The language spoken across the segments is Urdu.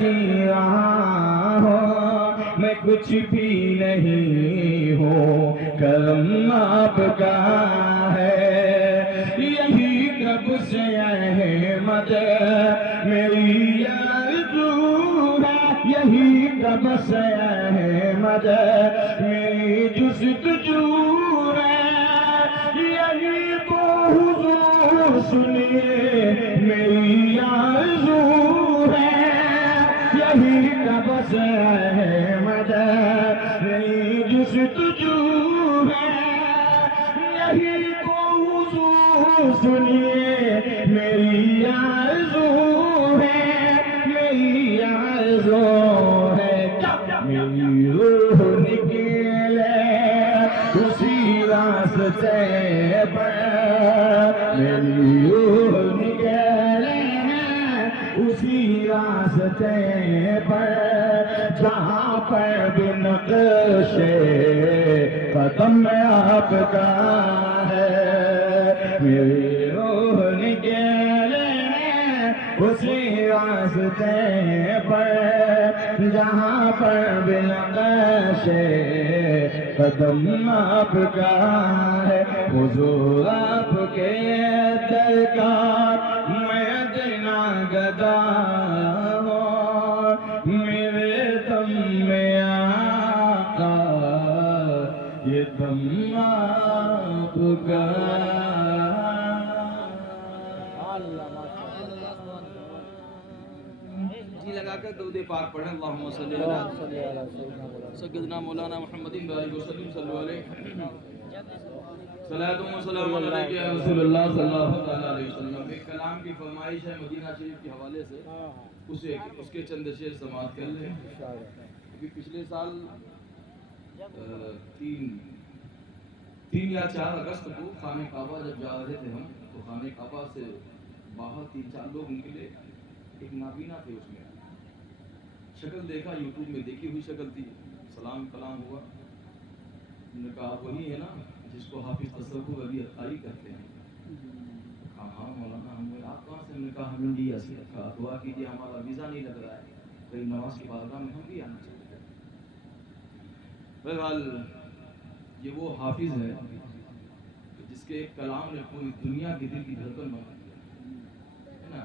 جی رہا ہوں، میں کچھ بھی نہیں ہوں، کرم آپ کا ہے، یہی کب سے احمد میری آرزو ہے، یہی کب سے احمد میری جستجو ہے، یہی تو حضور سنیے میری آرزو ہے، یہی کب سے احمد میری جستجو ہے، یہی تو حضور سنیے میری آرزو ہے، میری آرزو ہے، میری روح نکلے اسی راستے پر، میری روح نکلے اسی راستے پر، جہاں پر بھی نقش قدم آپ کا ہے، میری روح نکلے اسی راستے پر، جہاں پر بھی نقش قدم آپ کا ہے، حضور آپ کے درکار میں ادنا گدا ہوں، میرے دم میں آقا یہ دم آپ کا۔ جی لگا کر درود پاک پڑھیں، اللہم صلی علی سیدنا مولانا محمد بارک وسلم صلی اللہ علیہ صلاۃ و سلام علیک یا رسول اللہ صلی اللہ علیہ وسلم۔ ایک کلام کی فرمائش ہے مدینہ شریف کے حوالے سے، اس کے چند شعر سماعت کر لیں۔ ابھی پچھلے سال 3 یا 4 اگست کو خانہ کعبہ جب جا رہے تھے ہم، تو خانہ کعبہ سے باہر 3-4 لوگ نکلے، ایک نابینا تھے، اس میں شکل دیکھا، یوٹیوب میں دیکھی ہوئی شکل تھی، سلام کلام ہوا، انہوں نے کہا وہی ہے نا جس کو حافظ تصوف علی عطاری کہتے ہیں؟ کہا ہاں مولانا، ہم نے آپ کہاں سے؟ ہم نے کہا ہم انڈیا سے۔ کہا دعا کیجیے ہمارا ویزا نہیں لگ رہا ہے، کئی نواز کی بارگاہ میں ہم بھی آنا چاہتے ہیں۔ بہرحال یہ وہ حافظ ہے جس کے ایک کلام نے پوری دنیا کے دل کی دھڑکن بنا دیا ہے نا۔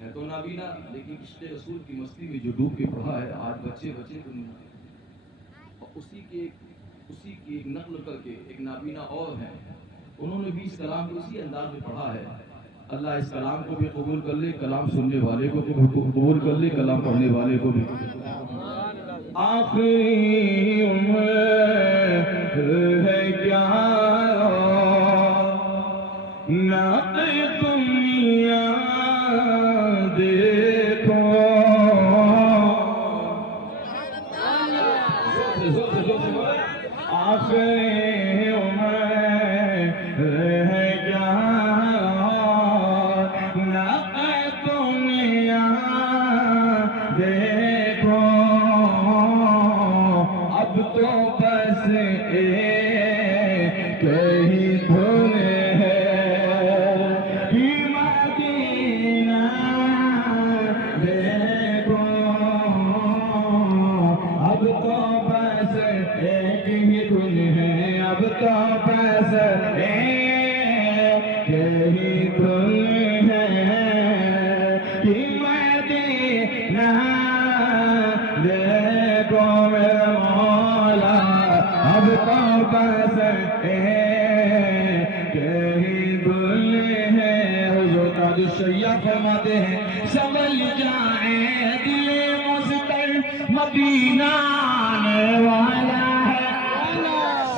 ہے تو نابینا لیکن عشق رسول کی مستی میں جو ڈوب کے پڑھا ہے، آج بچے بچے کو نہیں، اور اسی کی ایک نقل کر کے ایک نابینا اور ہیں، انہوں نے بھی اس کلام کو اسی انداز میں پڑھا ہے۔ اللہ اس کلام کو بھی قبول کر لے، کلام سننے والے کو بھی قبول کر لے، کلام پڑھنے والے کو بھی۔ آخری عمر ہے کیا نہ دنیا دیکھو، آخری عمر ہے کیا نہ دنیا دیکھو، اب تو بس ایک ہی دھن ہے کہ مدینہ دیکھو، اب تو بس ایک ہی دھن ہے، اب تو بس ایک ہی دھن ہے کہ مدینہ دیکھو میرے مولا، اب تو بس ایک ہی دھن ہے۔ حضور قادر الشیعہ فرماتے ہیں سنبھل جائیں دل مستر مدینہ آنے والا ہے،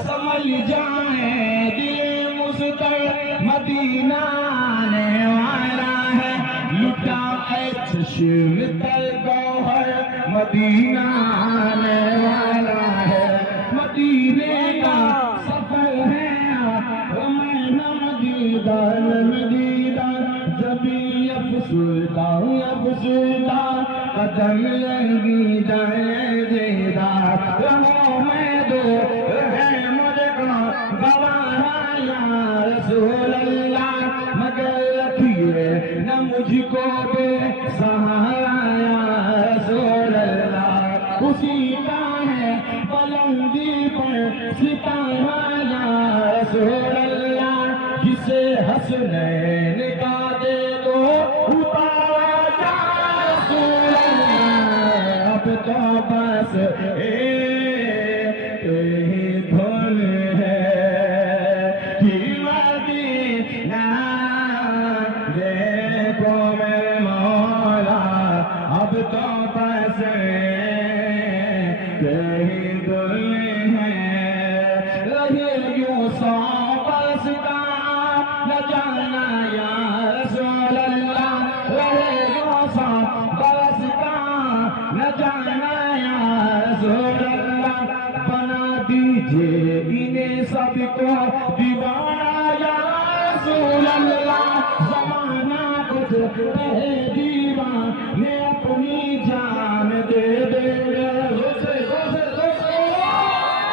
سنبھل جائیں دل مستر مدینہ آنے والا ہے، لٹا اے چشم تر گوہر مدینہ آنے والا ہے، مدینے کا سفر ہے مدیدہ جبھی افسردہ قدم لگی دائیں دیدار، رہو میں دو ہے مجھے گواہ یا رسول اللہ، مگر رکھیے نہ مجھ کو بے سہارا یا حسنین کا دے دو اتارا یا رسول اللہ، اب تو بس ایک ہی دھن ہے کہ مدینہ دیکھو میرے مولا، اب تو بس ایک ہی دھن ہے، رہے یوں سو برس کا نہ جانا یا رسول اللہ، رہے یوں سو برس کا نہ جانا یا رسول اللہ، بنا دیجئے انہیں سب کو دیوانہ یا رسول اللہ، زمانہ کچھ کہے دیوانے اپنی جان دے دیں گے،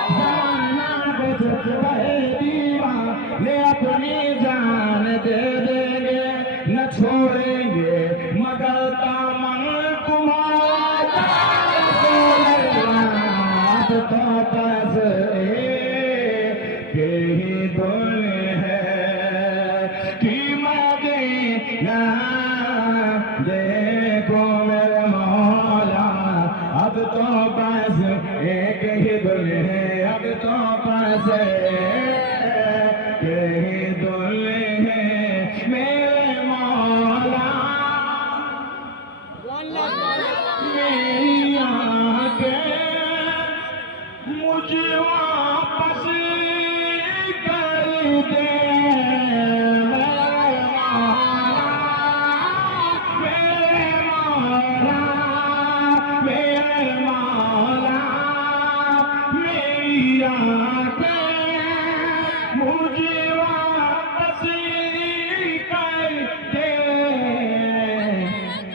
زمانہ کچھ کہے دیوانے اپنی جان دے دیں گے، نہ چھوڑیں گے مگر دامن تمہارا یا رسول اللہ، اب تو بس ایک ہی دھن ہے کہ مدینہ دیکھو میرے مولا، اب تو بس ایک ہی دھن ہے، اب تو بس ایک ہی دھن ہے میرے مولا، میری آنکھیں مجھے واپس کر دے میرے مولا، میرے مولا، میری آنکھیں مجھے واپس کر دے،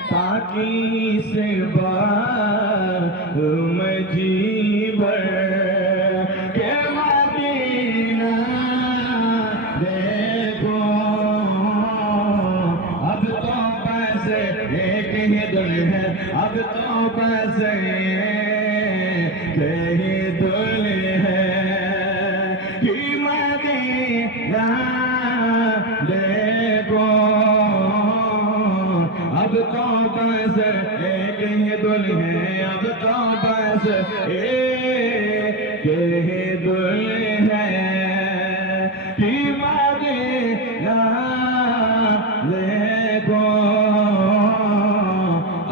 تاکہ اس بار میں جی بھر کے مدینہ دیکھو، اب تو بس ایک ہی دھن ہے، اب تو بس ایک ہی دھن ہے کہ مدینہ دیکھو، اب تو بس ایک ہی دھن ہے، اب تو بس ایک ہی دھن ہے کہ مدینہ دیکھو،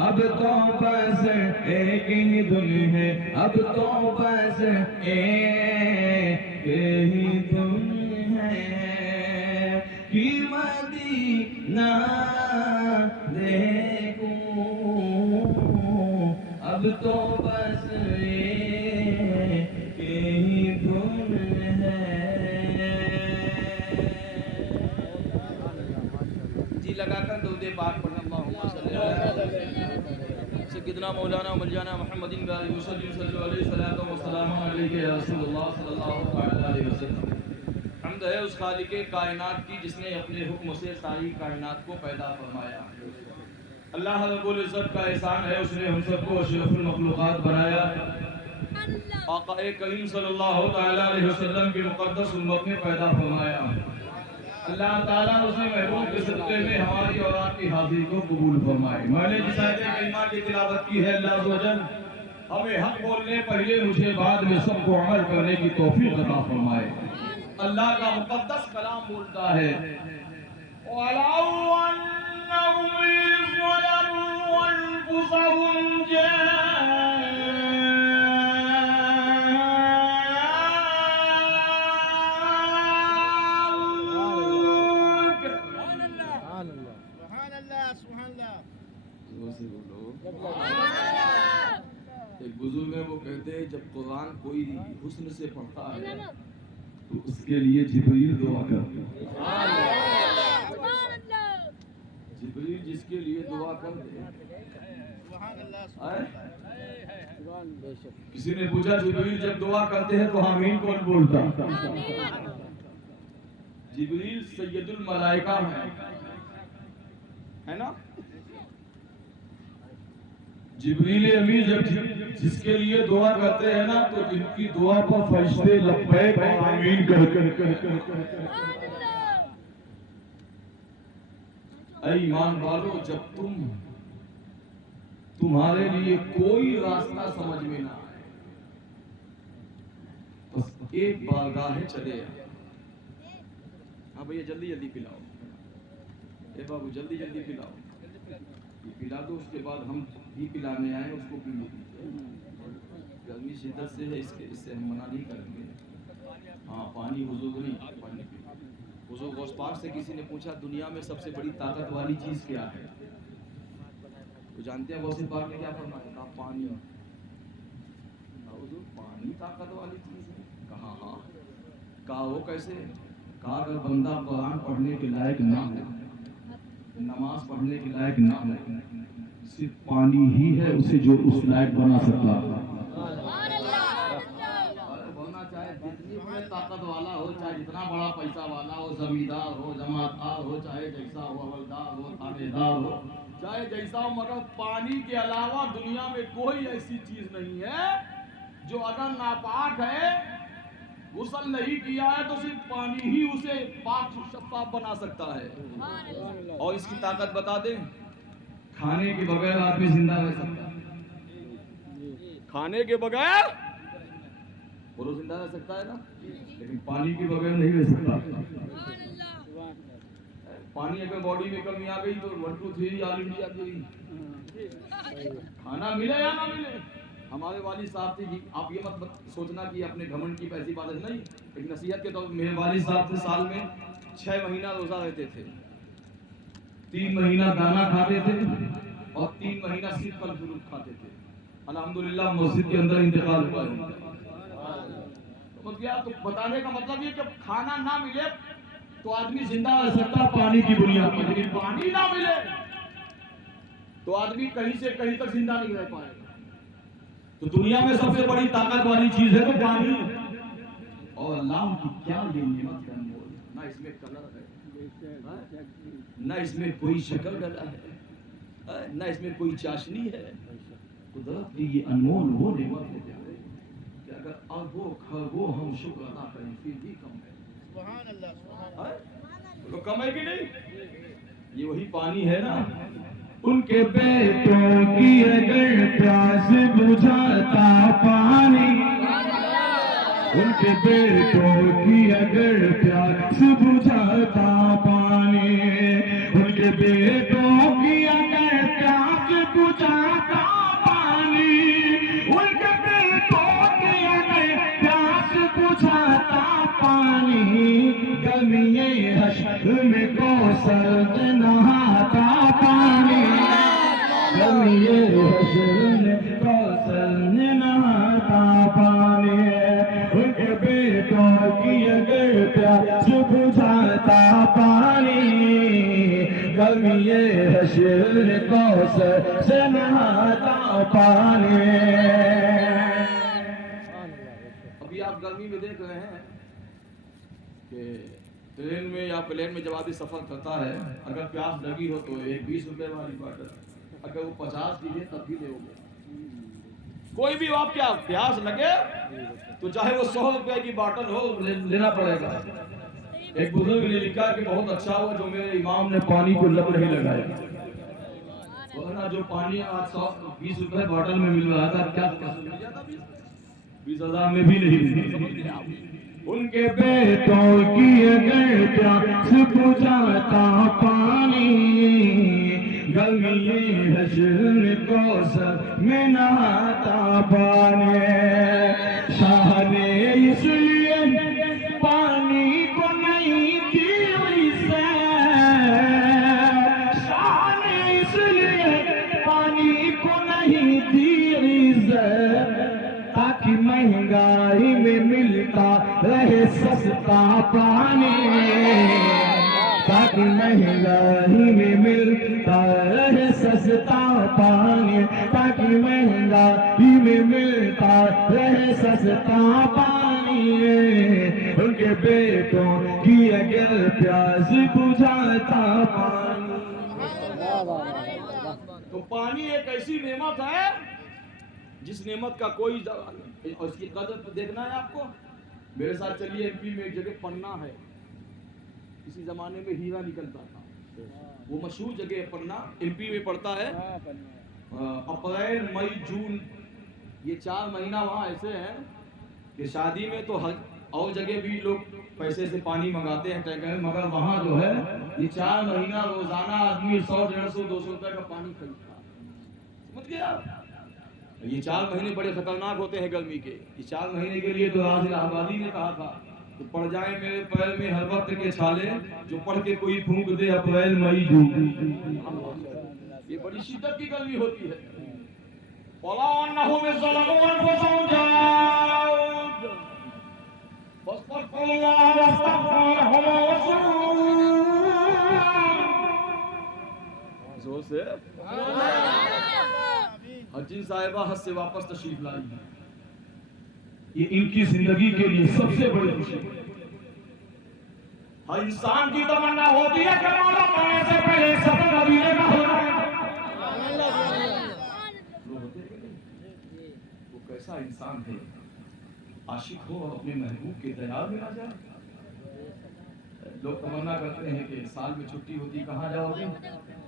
اب تو بس ایک ہی دھن ہے، اب تو بس ایک ہی دھن ہے کہ مدینہ دیکھو، اب تو بس ایک ہی دھن ہے۔ جی لگا کر درود پاک پڑھنا، اللہم صلی اللہ علیہ سیدنا مولانا مولانا محمد صلی اللہ علیہ وسلم علیہ یا رسول اللہ صلی اللہ علیہ وسلم۔ حمد ہے اس خالق کائنات کی جس نے اپنے حکم سے ساری کائنات کو پیدا فرمایا۔ اللہ رب العزت کا احسان ہے اس نے ہم سب کو اشرف المخلوقات بنایا، آقا کریم صلی اللہ علیہ وسلم کی مقدس امت میں پیدا فرمایا۔ اللہ تعالیٰ اس نے محبوب کے صدقے میں ہماری اور آپ کی حاضری کو قبول فرمائے۔ میں نے جس آیت کریمہ کی تلاوت کی ہے، اللہ عز و جل ہمیں حق بولنے پہلے مجھے بعد میں سب کو عمل کرنے کی توفیق عطا فرمائے۔ اللہ کا مقدس کلام بولتا ہے وَلَوْ أَنَّهُمْ إِذْ ظَلَمُوا أَنفُسَهُمْ ایک بزرگ ہے وہ کہتے ہیں جب قرآن کوئی حسن سے پڑھتا ہے تو اس کے لیے جبریل دعا کرتے ہیں۔ جبریل جس کے لیے دعا کرتے ہیں۔ کسی نے پوچھا جبریل جب دعا کرتے ہیں تو آمین کون بولتا؟ جبریل سید الملائکہ ہے نا؟ جبریل امین جب جس کے لیے دعا کرتے ہیں نا تو جن کی دعا پر فرشتے لبیک اور آمین کر اے ایمان والو، جب تمہارے لیے کوئی راستہ سمجھ میں نہ آئے، بس ایک بارگاہ چلے آئے، ہاں بھیا جلدی جلدی پلاؤ، اے بابو جلدی جلدی پلاؤ، یہ پلا دو، اس کے بعد ہم بھی پلانے آئے، اس کو پینے دیجیے۔ گرمی شدت سے ہے، اس سے ہم منع نہیں کریں گے۔ ہاں پانی وضو نہیں، پانی وضو غوث پاک سے کسی نے پوچھا دنیا میں سب سے بڑی طاقت والی چیز کیا ہے؟ تو جانتے ہیں غوث پاک نے کیا فرمایا؟ کہا پانی۔ حضور پانی طاقت والی چیز ہے؟ کہا ہاں۔ کہا وہ کیسے؟ کہا اگر بندہ قرآن پڑھنے کے لائق نہ ہو، نماز پڑھنے کے لائق نہ ہو، صرف پانی ہی ہے اسے جو اس لائق بنا سکتا ہے۔ ہونا چاہے جتنی بڑی طاقت والا ہو، چاہے جتنا بڑا پیسہ والا ہو، زمیندار ہو، جماعتدار ہو، چاہے جیسا ہو، حوالدار ہو، تھانے دار ہو، چاہے جیسا ہو، مگر پانی کے علاوہ دنیا میں کوئی ایسی چیز نہیں ہے جو اگر ناپاک ہے، غسل نہیں کیا ہے، تو صرف پانی ہی اسے پاک شفاف بنا سکتا ہے۔ اور اس کی طاقت بتا دیں، کھانے کے بغیر آدمی زندہ رہ سکتا ہے، کھانے کے بغیر وہ زندہ رہ سکتا ہے نا، لیکن پانی کے بغیر نہیں رہ سکتا۔ پانی اگر باڈی میں کمی آ گئی تو 1 2 3 آل انڈیا گئی۔ کھانا ملے یا نہ ملے، ہمارے والد صاحب تھے، آپ یہ مت سوچنا کہ اپنے گھمنڈ کی ایسی بات نہیں، ایک نصیحت کے طور پر میرے والد صاحب تھے، سال میں 6 مہینہ روزہ رہتے تھے، 3 مہینہ دانا کھاتے تھے اور 3 مہینہ صرف پھل فروٹ کھاتے تھے۔ الحمدللہ مسجد کے اندر انتقال ہوا ہے۔ تو بتانے کا مطلب یہ کہ کھانا نہ ملے تو آدمی زندہ رہ سکتا پانی کی بنیاد پر، لیکن پانی نہ ملے تو آدمی کہیں سے کہیں تک زندہ نہیں رہ پائے گا۔ تو دنیا میں سب سے بڑی طاقت والی چیز ہے تو پانی، اور اللہ کی کیا یہ نعمت ہے، نہ اس میں کلر ہے، نہ اس میں کوئی شکل ڈلا ہے، نہ اس میں کوئی چاشنی ہے۔ قدرت کی یہ انمول وہ نعمت ہے کہ اگر اربوں خربوں ہم شکر ادا کریں پھر بھی کم ہے۔ سبحان اللہ، سبحان اللہ، کم ہے کہ نہیں؟ یہ وہی پانی ہے نا۔ ان کے بیٹوں کی اگر پیاس بجھاتا پانی، ان کے بیٹوں کی اگر پیاس بجھاتا پانی، ان کے بیٹوں کی اگر پیاس بجھاتا پانی، ان کے بیٹوں کی اگر پیاس بجھاتا پانی، گرمی حشر میں کوثر نہاتا پانی، گرمی حشر میں کوثر نہاتا پانی، ان کے بیٹوں کی اگر پیاس بجھاتا پانی، گرمی حشر میں کوثر سے نہاتا پانی۔ ابھی آپ گرمی میں دیکھ رہے ہیں کہ ٹرین میں یا پلین میں جب آدمی سفر کرتا ہے، اگر پیاس لگی ہو تو ایک 20 روپے والی باٹل، اگر وہ 50 کی ہے تب بھی لے گے۔ کوئی بھی آپ کیا پیاس لگے تو چاہے وہ 100 روپے کی باٹل ہو لینا پڑے گا۔ ایک بزرگ نے لکھا کہ بہت اچھا ہوا جو میرے امام نے پانی کو لب نہیں لگایا، ورنہ جو پانی آج 20 روپے باٹل میں مل رہا تھا کیا 20,000 میں بھی نہیں۔ ان کے بیٹوں کی اگر پیاس بجھاتا پانی، گرمی حشر کوثر میں نہاتا پانی، شاہ نے اس لیے پانی کو نہیں دی عزت، شاہ نے اس لیے پانی کو نہیں دی عزت، تاکہ مہنگائی میں ملتا رہے سستا پانی، تاکہ مہنگائی میں ملتا رہے سستا پانی، تاکہ مہنگائی میں ملتا رہے سستا پانی، ان کے بیٹوں کی اگر پیاس بجھاتا پانی۔ تو پانی ایک ایسی نعمت ہے جس نعمت کا کوئی زوال نہیں، اور اس کی قدر دیکھنا ہے آپ کو۔ میرے ساتھ چلیے، ایم پی میں ایک جگہ پننا ہے، کسی زمانے میں ہیرا نکلتا تھا، وہ مشہور جگہ ہے پٹنہ، MP میں پڑتا ہے. اپریل مئی جون یہ 4 مہینہ وہاں ایسے ہیں کہ شادی میں تو اور جگہ بھی لوگ پیسے سے پانی منگاتے ہیں ٹینکر میں، مگر وہاں جو ہے یہ 4 مہینہ روزانہ آدمی 100 150 200 روپے کا پانی خریدتا ہے. سمجھ گیا؟ یہ 4 مہینے بڑے خطرناک ہوتے ہیں گرمی کے. یہ 4 مہینے کے لیے تو راز الہبادی نے کہا تھا کہ پڑ جائیں میرے پیر میں ہر وقت کے چھالے، جو پڑھ کے کوئی پھونک دے اپریل مئی جون. یہ بڑی شدت کی گرمی ہوتی ہے. وَلَا أَنَّهُمْ ظَلَمُوا أَنفُسَهُمْ جَاءُوكَ فَاسْتَغْفِرُوا اللَّهَ وَاسْتَغْفَرَ لَهُمُ الرَّسُولُ. زور سے حجین صاحبہ حج سے واپس تشریف لائی ہیں. یہ ان کی زندگی کے لیے سب سے بڑی خوشی ہے. ہر انسان کی تمنا ہوتی ہے کہ مولا مرنے سے پہلے سب قبیلے کا ہو جائے. وہ کیسا انسان ہے، عاشق ہو اور اپنے محبوب کے دیدار میں آ جائے. لوگ تمنا کرتے ہیں کہ سال میں چھٹی ہوتی، کہاں جاؤ گے؟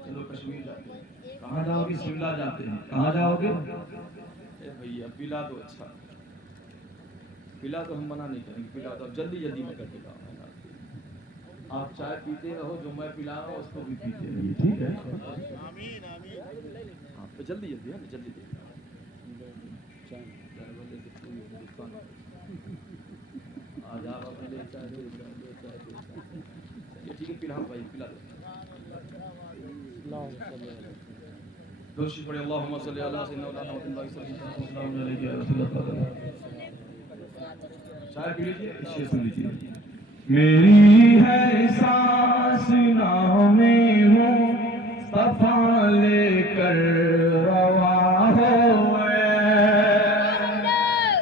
چلو کشمیر جاتے ہیں. کہاں جاؤ گے؟ شملہ جاتے ہیں. کہاں جاؤ گے؟ بھیا پلا تو اچھا، پلا تو ہم منع نہیں کریں گے، پلا تو اب جلدی جلدی میں کر کے جاؤں. آپ چائے پیتے رہو، جو میں پلا رہا ہوں اس کو بھی پیتے رہیے، ٹھیک ہے؟ آمین آمین. آپ جلدی جلدی ہے نا، جلدی جلدی. آج آپ اپنے چائے ٹھیک ہے، پلا بھائی پلا دو. دوشی پڑے اللہم صلی اللہ سیدنا محمد صلی اللہ علیہ وسلم. چائے پی لیجیے، شیئر سن لیجیے. میری ہے سانس نامے ہوں صفا لے کر رواں ہوئے.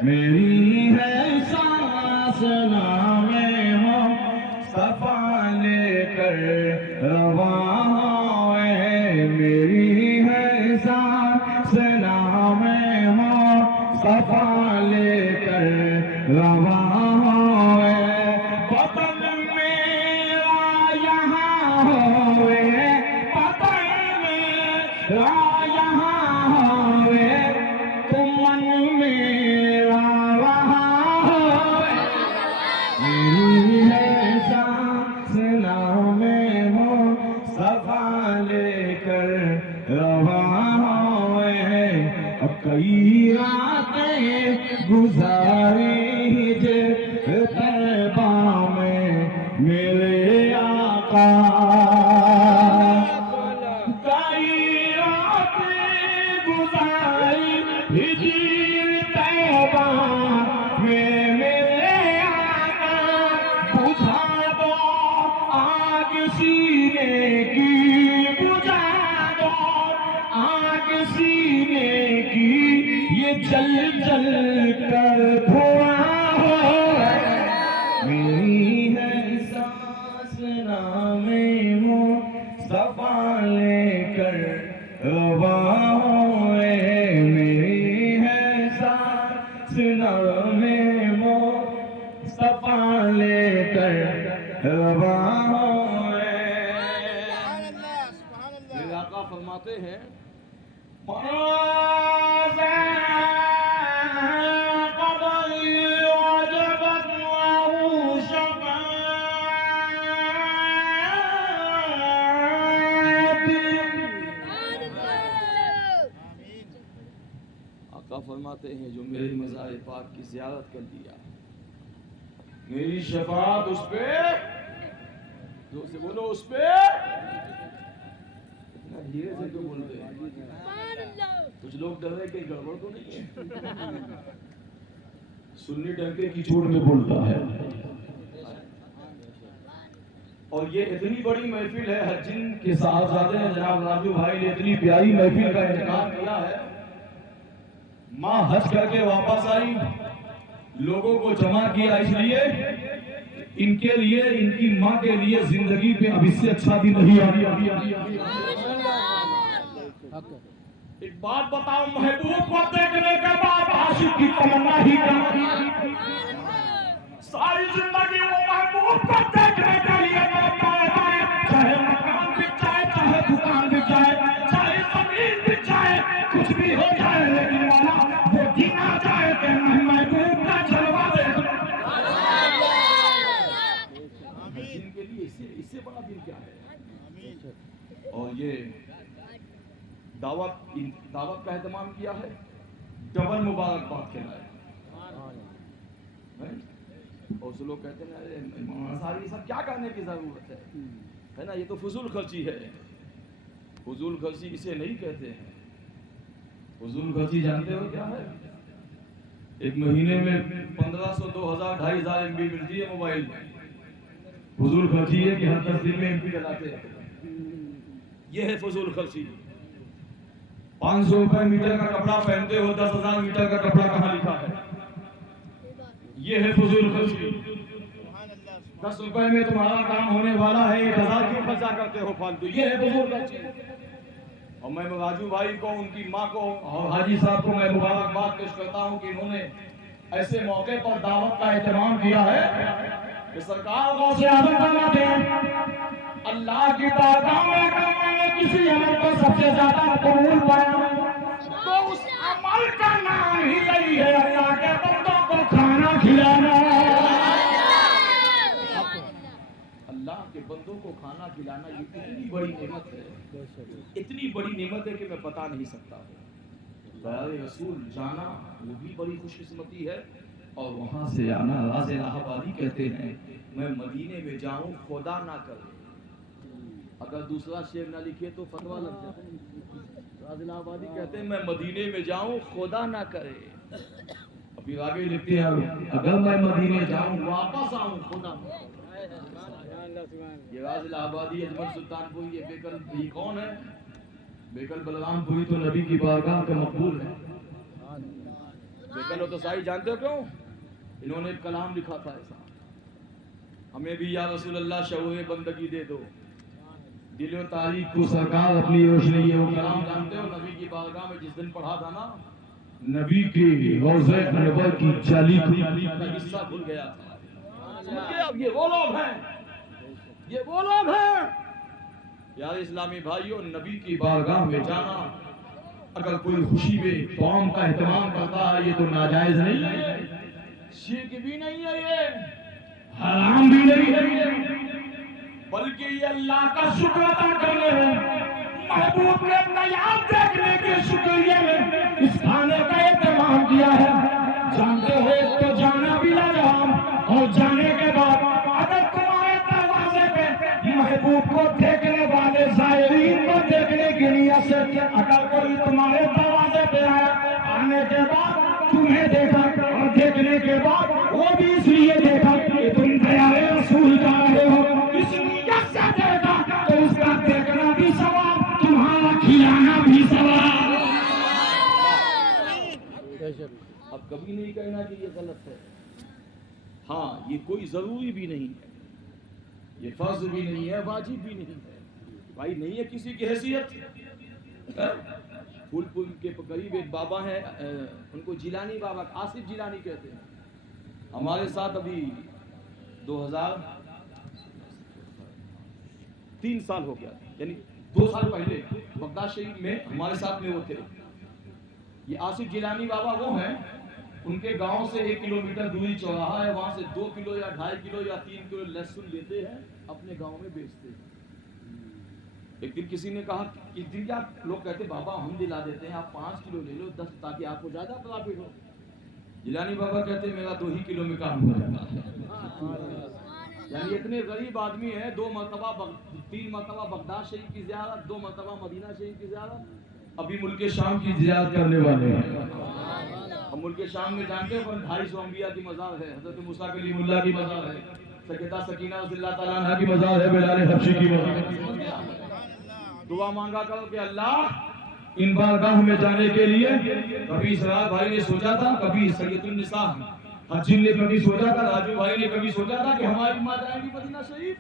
میری ہے سانس نامے ہوں صفا لے کر رواں ہوئے. میری ہے سانس نامے ہوں صفا لے کر رواں ہوئے. کئی راتیں گزاری طیبہ میں میرے آقا. کئی راتیں گزاری طیبہ میں میرے آقا. بجھا دو آگ سینے کی، بجھا دو آگ سینے کی، یہ جل جل کر دھواں ہو. میری ہے سانس نامے مصطفیٰ لے کر رواں ہوئے. میری ہے سانس نامے مصطفیٰ لے کر رواں ہوئے. میرے آقا فرماتے ہیں آقا فرماتے ہیں جو میرے مزار پاک کی زیارت کر دیا، میری شفاعت اس پہ، جو سے بولو اس پہ. اتنا دھیرے سے کیوں بولتے ہیں؟ کچھ لوگ ڈر رہے کہ گڑبڑ تو نہیں ہے. سنی ڈنکے کی چوٹ میں بولتا ہے. اور یہ اتنی بڑی محفل ہے، حجین کے صاحبزادے ہیں جناب راجو بھائی نے اتنی پیاری محفل کا انعقاد کیا ہے. ماں حج کر کے واپس آئی، لوگوں کو جمع کیا اس لیے ان کے لیے، ان کی ماں کے لیے زندگی پہ اب اس سے اچھا دن نہیں آ. ایک بات بتاؤ، محبوب کو دیکھنے کے بعد عاشق کی تمنا ہی کیا؟ ساری زندگی وہ محبوب کو دیکھنے کے لیے مرتا ہے، چاہے مکان بھی چاہے کچھ بھی ہو جائے لیکن مولا وہ دن آ جائے کہ میں محبوب کا جلوہ دیکھوں. دن کے لیے اس سے بڑا دن کیا ہے؟ اور یہ دعوت کا اہتمام کیا ہے، ڈبل مبارکباد کہلائے. اور لوگ کہتے ہیں یہ سب کیا کرنے کی ضرورت ہے نا، یہ تو فضول خرچی ہے. فضول خرچی اسے نہیں کہتے ہیں. فضول خرچی جانتے ہو کیا ہے؟ ایک مہینے میں 1500 2000 2500 MB ملتی ہے موبائل میں. فضول خرچی ہے کہ ہر 10 دن میں MB ڈلاتے ہیں. یہ ہے فضول خرچی. 500 روپے میٹر کا کپڑا پہنتے ہو، 10,000 میٹر کا کپڑا کہاں لکھا ہے؟ یہ ہے فضول خرچی. 10 روپے میں تمہارا کام ہونے والا ہے، 1000 کیوں خرچا کرتے ہو فالتو؟ یہ ہے فضول خرچی. اور میں راجو بھائی کو، ان کی ماں کو اور حاجی صاحب کو میں مبارکباد پیش کرتا ہوں کہ انہوں نے ایسے موقع پر دعوت کا اہتمام کیا ہے کہ سرکار غوث اعظم فرماتے ہیں اللہ کی بارگاہ میں اگر میں نے کسی عمل کو سب سے زیادہ قبول پایا تو اس عمل کا نام ہی یہی ہے اللہ کے بندوں کو کھانا کھلانا. اللہ کے بندوں کو کھانا کھلانا یہ اتنی بڑی نعمت ہے، اتنی بڑی نعمت ہے کہ میں بتا نہیں سکتا. بارے رسول جانا وہ بھی بڑی خوش قسمتی ہے، اور وہاں سے آنا. راز الہ آبادی کہتے ہیں میں مدینے میں جاؤں خدا نہ کرے. اگر دوسرا شعر نہ لکھے تو فتویٰ لگ جاتا ہے. راز الہ آبادی کہتے ہیں میں مدینے میں جاؤں خدا نہ کرے. ابھی آگے لکھتے ہیں اگر میں مدینے جاؤں واپس آؤں خدا نہ کرے. یہ راز الہ آبادی اجمل سلطان پوری. یہ بیکل یہ کون ہے؟ بیکل بلرام پوری تو نبی کی بارگاہ کا مقبول ہے. بیکل و تسائی جانتے ہو کیوں؟ انہوں نے ایک کلام لکھا تھا ایسا، ہمیں بھی یا رسول اللہ شعور بندگی دے دو، دل و تاریخ کو سرکار اپنی روشنی. یہ وہ کلام جانتے ہو نبی کی بارگاہ میں جس دن پڑھا تھا نا، نبی کے روضہ انور کی جالی کا حصہ کھل گیا تھا. اب یہ وہ لوگ ہیں، یہ وہ لوگ ہیں. یار اسلامی بھائیوں، نبی کی بارگاہ میں جانا اگر کوئی خوشی میں قوم کا اہتمام کرتا ہے یہ تو ناجائز نہیں ہے، شرک بھی نہیں ہے، یہ حرام بھی نہیں ہے، بلکہ یہ اللہ کا شکر ادا کرنے ہے. محبوب نے نیاب دیکھنے کے شکریہ میں اس کھانے کا اہتمام کیا ہے. جانتے ہو تو جانا بھی لاجواب، اور جانے کے بعد اگر تمہارے دروازے پہ محبوب کو دیکھنے والے زائرین کو دیکھنے کی نیت سے اگر کوئی تمہارے دروازے پہ آیا، آنے کے بعد تمہیں دیکھا اور دیکھنے کے بعد وہ بھی اس لیے دیکھا کہ تم پیارے رسول جا رہے ہو، اس نیت سے دیکھا تو اس کا دیکھنا بھی ثواب، تمہارا کھلانا بھی ثواب. اب کبھی نہیں کہنا کہ یہ غلط ہے. ہاں یہ کوئی ضروری بھی نہیں ہے، یہ فرض بھی نہیں ہے، واجب بھی نہیں ہے. بھائی نہیں ہے کسی کی حیثیت. پھول پھول کے قریب ایک بابا ہیں، ان کو جیلانی بابا، آصف جیلانی کہتے ہیں. ہمارے ساتھ ابھی 3 سال ہو گیا، یعنی 2 سال پہلے بغداد شریف میں ہمارے ساتھ میں وہ تھے. یہ آصف جیلانی بابا وہ ہیں، ان کے گاؤں سے 1 کلومیٹر دوری چوراہا ہے، وہاں سے 2 کلو یا 2.5 کلو یا 3 کلو لہسن لیتے ہیں، اپنے گاؤں میں بیچتے ہیں. ایک دن کسی نے کہا کہ دن کیا لوگ کہتے بابا ہم دلا دیتے ہیں، آپ 5 کلو لے لو 10 تاکہ آپ کو زیادہ پرافٹ ہو. جیلانی بابا کہتے ہیں میرا 2 ہی کلو میں کام ہو جاتا ہے. یعنی اتنے غریب آدمی ہیں، 3 مرتبہ بغداد شریف کی زیارت، 2 مرتبہ مدینہ شریف کی زیارت، ابھی ملک شام کی زیارت کرنے والے ہیں. ہم ملک شام میں جانتے ہیں 250 انبیاء کی مزار ہے، حضرت موسیٰ کلیم اللہ کی مزار ہے، سیدہ سکینہ رضی اللہ تعالیٰ عنہ کی مزار ہے، بلال حبشی کی مزار ہے. دعا مانگا کرو کہ اللہ ان بارگاہ میں جانے کے لیے. کبھی اسرار بھائی نے سوچا تھا، کبھی سید النساء حجین نے کبھی سوچا تھا، راجو بھائی نے کبھی سوچا تھا کہ ہماری ماں جائیں گی مدینہ شریف،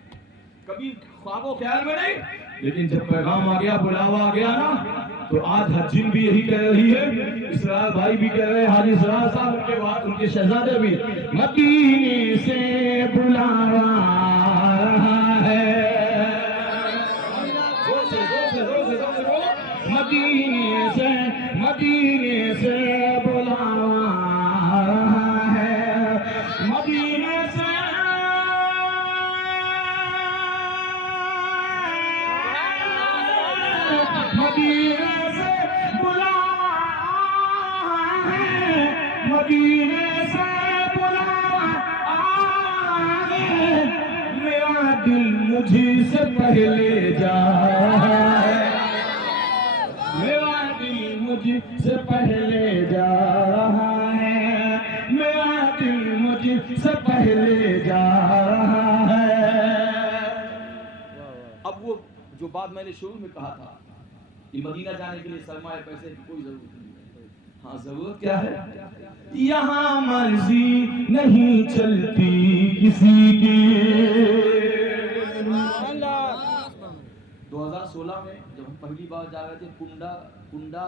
کبھی خواب و خیال میں نہیں. لیکن جب پیغام آ گیا، بلاوا آ گیا نا، تو آج حجین بھی یہی کہہ رہی ہے، اسرار بھائی بھی کہہ رہے ہیں، حاجی اسرار صاحب ان کے بعد ان کے شہزادے بھی، مدینے سے بلاوا رہا ہے، مدینے سے مدینے سے بلاوا ہے، مدینے سے مدینے سے بلاوا ہے، مدینے سے بلاوا ہے، میرا دل مجھے سے پہلے جائے، میرا دل مجھ سے پہلے جا رہا ہے، میرا دل مجھ سے پہلے جا رہا ہے۔ اب وہ جو بات میں نے شروع میں کہا تھا کہ مدینہ جانے کے لیے سرمایہ پیسے کی کوئی ضرورت نہیں ہے، ہاں ضرورت کیا ہے؟ یہاں مرضی نہیں چلتی کسی کی۔ 2016 میں جب ہم پہلی بار جا رہے تھے، کنڈا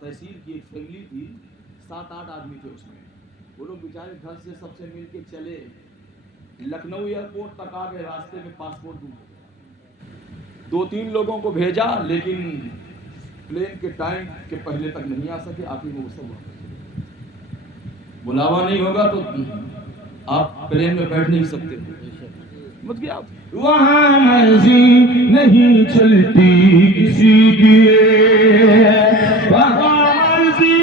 تحصیل کی ایک فیملی تھی، 7-8 آدمی تھے اس میں، وہ لوگ بیچارے گھر سے سب سے مل کے چلے، لکھنؤ ایئرپورٹ تک آ گئے، راستے میں پاسپورٹ گم ہو گیا۔ 2-3 لوگوں کو بھیجا لیکن پلین کے ٹائم کے پہلے تک نہیں آ سکے، آخر میں وہ سب واپس چلے گئے۔ بلاوا نہیں ہوگا تو آپ پلین میں بیٹھ نہیں سکتے، سمجھ گئے آپ؟ وہاں مرضی نہیں چلتی کسی کی، وہاں مرضی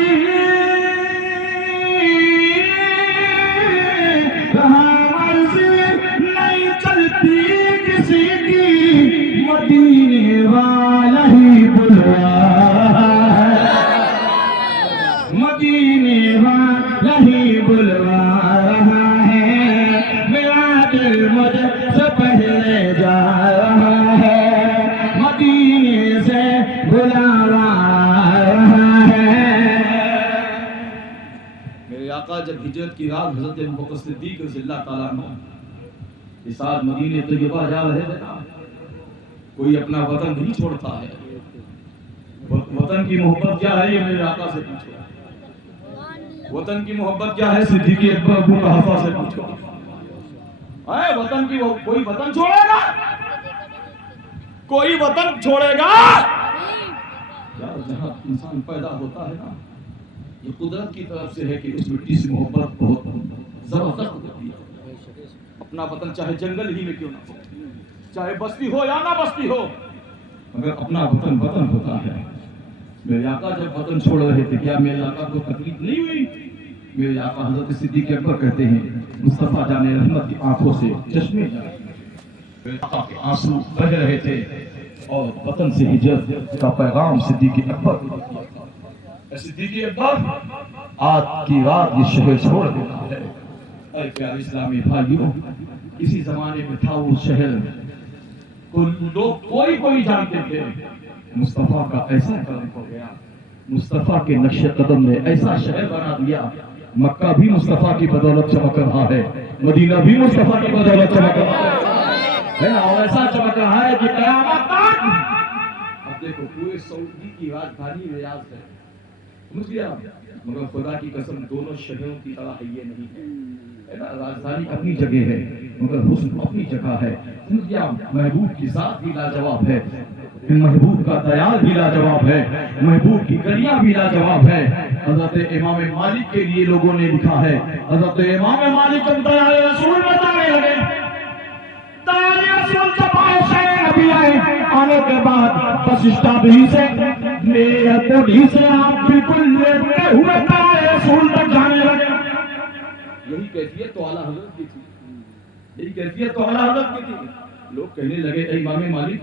نہیں چلتی کسی کی، مدینے والا ہی بلوا ہے، مدینے والا ہی بلوا رہا ہے، میرا دل مجھ سے پہلے جا رہا ہے، مدینے سے بلاوا رہا ہے۔ میرے آقا جب ہجرت کی رات حضرت ابوبکر صدیق رضی اللہ تعالیٰ عنہ اس ساتھ مدینہ طیبہ جا رہے تھے نا، کوئی اپنا وطن نہیں چھوڑتا ہے، وطن کی محبت کیا ہے یہ میرے آقا سے پوچھو، وطن کی محبت کیا ہے صدیق اکبر ابو قحافہ سے پوچھو، وطن کی کوئی وطن چھوڑے گا؟ کوئی وطن چھوڑے گا؟ یار جہاں انسان پیدا ہوتا ہے نا، یہ قدرت کی طرف سے ہے کہ اس مٹی سے محبت بہت زبردست ہوتی ہے۔ اپنا وطن چاہے جنگل ہی میں کیوں نہ ہو، چاہے بستی ہو یا نہ بستی ہو، مگر اپنا وطن وطن ہوتا ہے۔ میرے آقا جب وطن چھوڑ رہے تھے کیا میرے آقا کو تکلیف نہیں ہوئی؟ میرے آقا حضرت صدیق اکبر کہتے ہیں مصطفیٰ جان رحمت کی آنکھوں سے چشمے جا رہے تھے، میرے آقا کے آنسو بہہ رہے تھے، اور وطن سے ہجرت کا پیغام صدیق اکبر کو دیا۔ صدیق اکبر آج کی رات یہ شہر چھوڑ دیتا ہے۔ اے پیارے اسلامی بھائیوں، کسی زمانے میں تھا وہ شہر، لوگ کوئی جانتے تھے، مصطفیٰ کا ایسا کرم ہو گیا، مصطفیٰ کے نقش قدم نے ایسا شہر بنا دیا، مکہ بھی مصطفیٰ کی بدولت چمک رہا ہے، مدینہ بھی مصطفیٰ کی بدولت چمک رہا ہے نا، اور ایسا چمک رہا ہے کہ قیامت تک۔ اب دیکھو پورے سعودی کی راجدھانی ریاض ہے، سمجھ گیا، مگر خدا کی قسم دونوں شہروں کی طرح یہ نہیں ہے، راجدھانی اپنی جگہ ہے مگر حسن اپنی جگہ ہے، سمجھ گیا، محبوب کی ذات بھی لاجواب ہے، محبوب کا دیال بھی لاجواب ہے، محبوب کی گلیاں بھی لاجواب ہے۔ حضرت امام مالک کے لیے لوگوں نے لکھا ہے، حضرت امام مالک جب دیال رسول بتانے لگے، دیال رسول جب آئے شہر نبی آئے، آنے کے بعد بس اسٹابری سے میرے پوڑی سے آپ بالکل لیٹے ہوئے دیال رسول تک جانے لگے۔ یہی کیفیت تو اعلیٰ حضرت کی تھی، یہی کیفیت تو اعلیٰ حضرت کی تھی۔ لوگ کہنے لگے اے امام مالک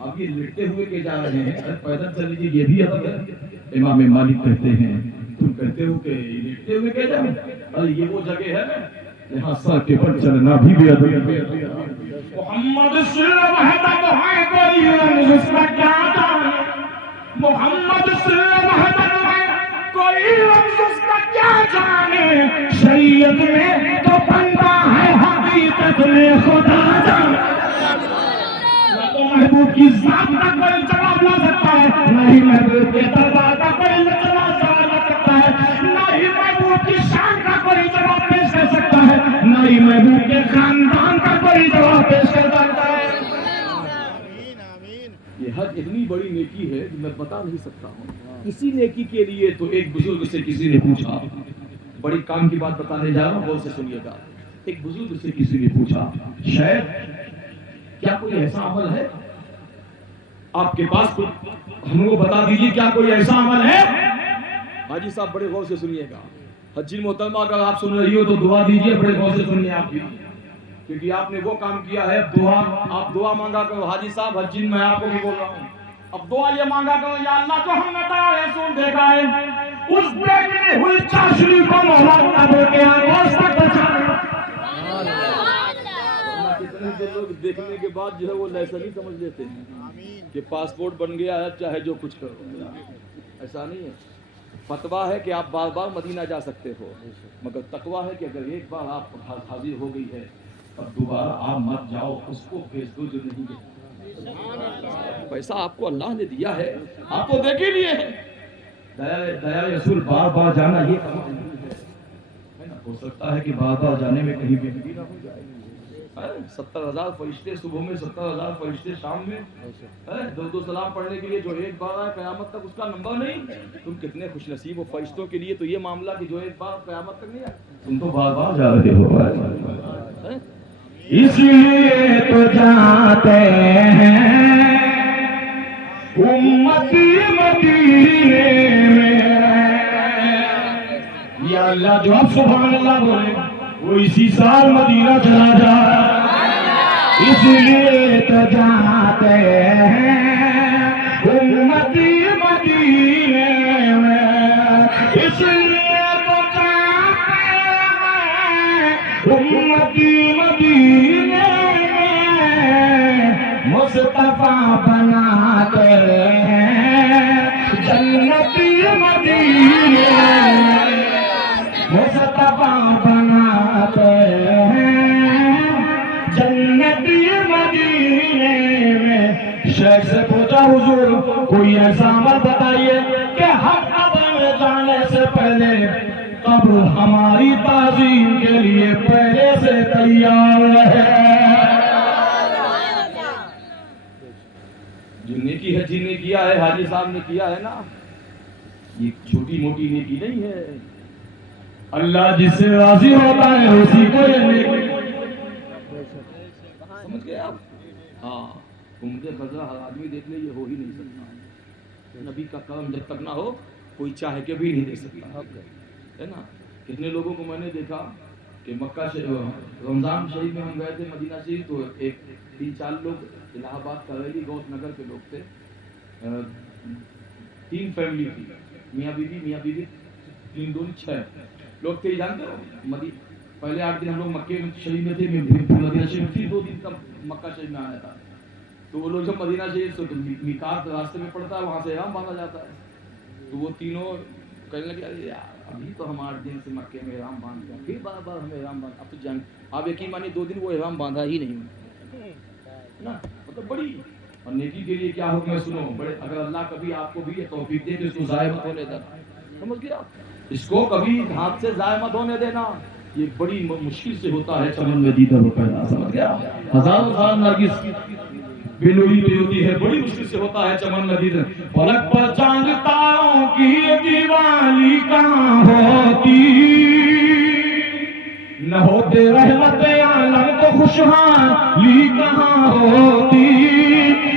آپ یہ لٹتے ہوئے کے جا رہے ہیں، پیدل چل لیجیے یہ بھی ادب ہے؟ امام مالک کہتے ہیں تم کہتے ہو کہ لٹتے ہوئے کے جاؤ، ارے یہ وہ جگہ ہے یہاں سر کے پر چلنا بھی ادب ہے۔ محمد صلی اللہ علیہ وسلم ہے کوئی رمز اس کا کیا جانے، محمد صلی اللہ علیہ وسلم ہے کوئی رمز اس کا کیا جانے، شریعت میں تو بندہ ہے حقیقت میں خدا جانے۔ محبوب کی ذات کا کوئی جواب لا سکتا ہے، نہیں محبوب کے دربار کا کوئی جواب لا سکتا ہے، نہیں محبوب کی شان کا کوئی جواب پیش کر سکتا ہے، نہیں محبوب کے خاندان کا کوئی جواب پیش کر سکتا ہے۔ یہ حج اتنی بڑی نیکی ہے کہ میں بتا نہیں سکتا ہوں. اسی نیکی کے لیے تو ایک بزرگ سے کسی نے پوچھا, بڑی کام کی بات بتانے جا رہا ہوں, غور سے سنیے گا. ایک بزرگ سے کسی نے پوچھا, شیخ کیا کوئی ایسا عمل ہے آپ کے پاس, ہم کو بتا دیجیے کیا کوئی ایسا عمل ہے. حاجی صاحب بڑے غور سے سنیے گا. حجی محترمہ اگر آپ سن رہی ہو تو دعا دیجیے, بڑے غور سے سنیے آپ بھی, کیونکہ آپ نے وہ کام کیا ہے. آپ دعا مانگا کرو. حاجی صاحب حجی میں آپ کو بھی بول رہا ہوں, اب دعا یہ مانگا کرو, یا اللہ جو ہم نے تیرے رسول دیکھا ہے اس دیکھنے ہوئی چاشنی کو مولا نہ دے کے آنکھوں سے بچا لے. کتنے لوگ دیکھنے کے بعد جو ہے وہ ایسا نہیں سمجھ لیتے ہیں کہ پاسپورٹ بن گیا ہے چاہے جو کچھ کرو. ایسا نہیں ہے. فتویٰ ہے کہ آپ بار بار مدینہ جا سکتے ہو, مگر تقویٰ ہے کہ اگر ایک بار آپ حاضر ہو گئی ہے اب دوبارہ آپ مت جاؤ, اس کو بھیج دو جو نہیں ہے. پیسہ آپ کو اللہ نے دیا ہے, آپ کو دے کے لیے ہے. دیا رسول بار بار جانا یہ کام نہیں ہے نا. ہو سکتا ہے کہ بار بار جانے میں کہیں بھی نہ ہو جائے. 70,000 فرشتے صبح میں, 70,000 فرشتے شام میں, دو سلام پڑھنے کے لیے جو ایک بار آئے قیامت تک اس کا نمبر نہیں. تم کتنے خوش نصیب ہو. فرشتوں کے لیے تو یہ معاملہ کہ جو ایک بار قیامت تک نہیں آئے, تم تو بار بار جا رہے ہو. اس لیے تو جاتے ہیں امتی مدینے میں. یا اللہ جو اب سبحان اللہ بولے وہ اسی سال مدینہ چلا جائے. اس لیے تو جاتے ہیں امتی مدینے میں. اس لیے تو جاتے ہیں امتی مدینے میں. مصطفیٰ بناتے ہیں جنتی مدینے میں. مصطفیٰ بناتے ہیں جنتی مدینے میں. شیخ سے پوچھا حضور کوئی ایسا عمل بتائیے کہ ہم قبر میں جانے سے پہلے قبر ہماری تعظیم کے لیے پہلے سے تیار ہے. جو نیکی ہے جن نے کیا ہے, حاجی صاحب نے کیا ہے نا, یہ چھوٹی موٹی نیکی نہیں ہے. اللہ جس سے راضی ہوتا ہے اسی کو یہ نیکی. سمجھ گئے آپ؟ ہاں, مجھے خزرہ ہر آدمی دیکھ لے یہ ہو ہی نہیں سکتا. نبی کا کرم جب تک نہ ہو کوئی چاہ کے بھی نہیں دے سکتا ہے نا. کتنے لوگوں کو میں نے دیکھا کہ مکہ رمضان شریف میں ہم گئے تھے مدینہ شریف, تو ایک 3-4 لوگ الہ آباد کریلی گوت نگر کے لوگ تھے. 3 فیملی تھی, میاں بیوی 3 دون 6 لوگ تھے. جانتے ہو پہلے 8 دن ہم لوگ مکہ شریف میں تھے, مدینہ شریف تھی 2 دن تک مکہ شریف میں آیا تھا. تو وہ لوگ جب مدینہ شریف سے میقات راستے میں پڑتا ہے وہاں سے احرام باندھا جاتا ہے. تو وہ تینوں کہنے لگے ارے یار ابھی تو ہم 8 دن سے مکے میں احرام باندھتے ہیں, پھر بار بار ہمیں احرام باندھ. اب تو جان آپ یقین مانیے 2 دن وہ احرام باندھا ہی نہیں نا. مطلب بڑی اور نیکی کے لیے کیا حکم ہے سنو. بڑے اگر اللہ کبھی آپ کو بھی یہ توفیق دے کہ اس کو ضائع مت ہونے دینا, سمجھ گیا, اس کو کبھی ہاتھ سے ضائع مت ہونے دینا. یہ بڑی مشکل سے ہوتا ہے چمن میں دیدہ ہو پیدا, سمجھ گیا. ہزاروں سال نرگس بلوری پہ ہوتی ہے, بڑی مشکل سے ہوتا ہے چمن میں دیدہ. فلک پر چاند تاروں کی دیوالی کہاں ہوتی, نہ ہوتے رحمت عالم تو خوشحالی کہاں ہوتی.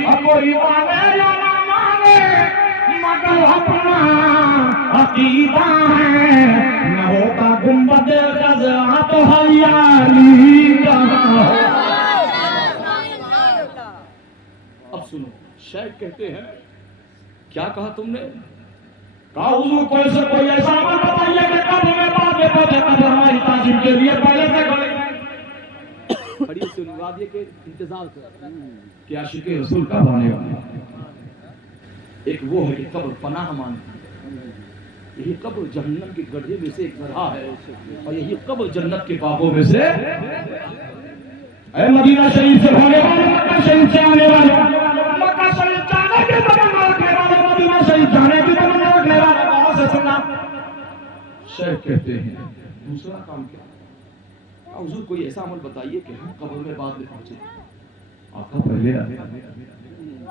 اب کوئی مانے یا نہ مانے مگر اپنا عقیدہ ہے, نہ ہوتا گنبد خضرا تو ہریالی کہاں ہوتی. اب سنو, شیخ کہتے ہیں کیا کہا تم نے؟ کہا حضور کوئی ایسا عمل بتائیے کہ قبر میں بعد میں پہلے قبر ہماری تعظیم کے لیے پہلے سے کرے. کھڑی سے مراد یہ کہ انتظار کر کہ عاشق رسول کا آنے والا. ایک وہ ہے کہ قبر پناہ مانگتی ہے. یہی قبر جہنم کے گڑھے میں سے ایک گڑھا ہے, اور یہی قبر جنت کے بابوں میں سے. اے مدینہ شریف سے ہونے والے, مکہ شریف سے آنے والے, مکہ شریف جانے کی تمنا رکھنے والے, مدینہ شریف جانے کی تمنا رکھنے والے, وہاں سے سننا. شیخ کہتے ہیں دوسرا کام کیا؟ حضور کوئی ایسا عمل بتائیے کہ ہم قبر میں بعد میں پہنچے. آقا پہلے آئے.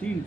3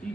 3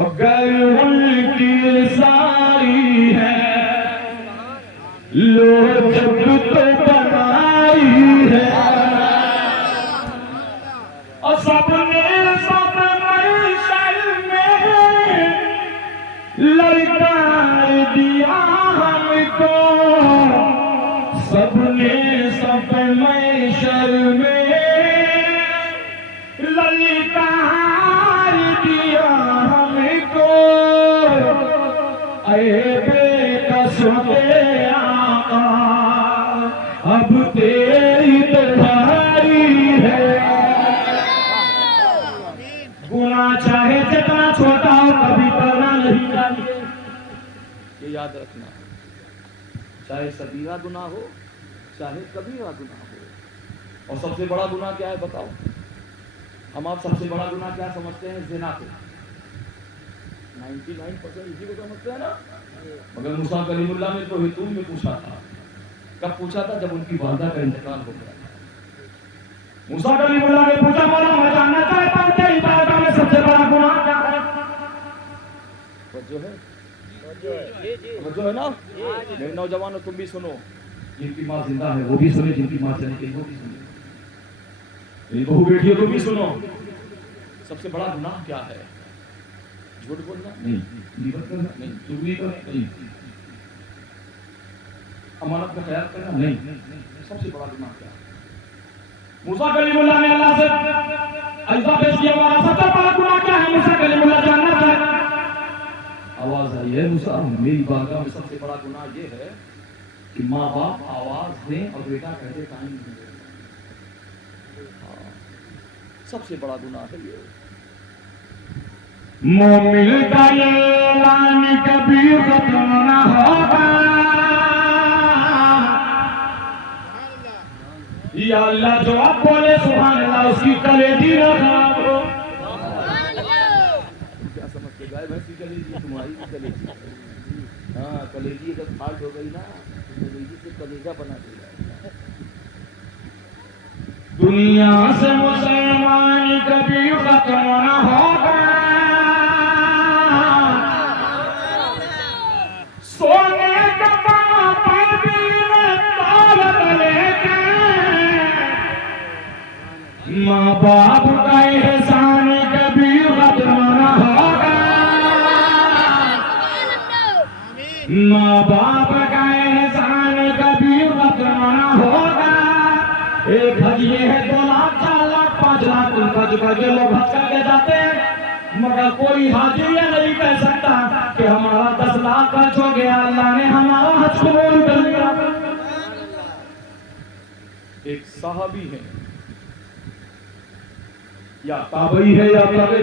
اگر ان کی ساری ہے لو جب تو بنائی ہے اور سب نے سب محشر میں للکار دیا ہم کو سب نے سب محشر میں للکار دیا ہم کو اے بے قسمت آقا اب تیری دہائی ہے گناہ چاہے جتنا چھوٹا ہو کبھی کرنا نہیں چاہیے یہ یاد رکھنا، چاہے صغیرہ گناہ ہو چاہے کبیرہ گناہ ہو. اور سب سے بڑا گناہ کیا ہے بتاؤ؟ ہم آپ سب سے بڑا گناہ کیا سمجھتے ہیں؟ زنا کو. 99% اسی کو سمجھتے ہیں نا. مگر موسیٰ کلیم اللہ نے تو ہتون میں پوچھا تھا. کب پوچھا تھا؟ جب ان کی والدہ کا انتقال ہو گیا. موسیٰ کلیم اللہ نے پوچھا مولا میں جاننا چاہتا ہوں کہ عبادت میں سب سے بڑا گناہ کیا ہے؟ توجہ ہے؟ توجہ ہے نا؟ میرے نوجوانوں تم بھی سنو، جن کی ماں زندہ ہے وہ بھی سنے، جن کی ماں چلی گئی وہ بھی سنے. میری بہو بیٹیوں تم بھی سنو. سب سے بڑا گناہ کیا ہے؟ جھوٹ بولنا نہیں، غیبت کرنا نہیں، چغلی کرنا نہیں، امانت کا خیال کرنا نہیں. سب سے بڑا گناہ کیا ہے؟ موسیٰ کلیم اللہ نے اللہ سے اجزا پیش کیا ہوا سب سے بڑا گناہ کیا ہے؟ موسیٰ کلیم اللہ جاننا چاہتا ہے. آواز آئی ہے موسیٰ میری بارگاہ میں سب سے بڑا گناہ یہ ہے کہ ماں باپ آواز دیں اور بیٹا کہتے ٹائم نہیں دے. سب سے بڑا گناہ ہے یہ. مومن کا یہ اعلان کبھی ختم نہ ہوگا یا اللہ جو آپ بولے سبحان اللہ اس کی کلیجی نہ خراب ہو. کیا سمجھتے گائے بھینس کی کلیجی تمہاری کی کلیجی؟ ہاں کلیجی اگر پھاٹ ہو گئی نا کلیجی سے کلیجہ بنا دیا. دنیا سے مسلمان کبھی ختم نہ ہوگا سونے کا پاپا بھی طالب لے کے ماں باپ کا احسان کبھی ختم نہ ہوگا ماں باپ کا احسان کبھی ختم نہ ہوگا. ایک حج یہ ہے 2 لاکھ 4 لاکھ 5 لاکھ بج بجے لوگ حج کر کے جاتے ہیں مگر کوئی حاجی یہ نہیں کہہ سکتا کہ ہمارا 10 لاکھ خرچ ہو گیا اللہ نے ہمارا حج قبول کر لیا. ایک صحابی ہے یا تابعی ہے یا تابعی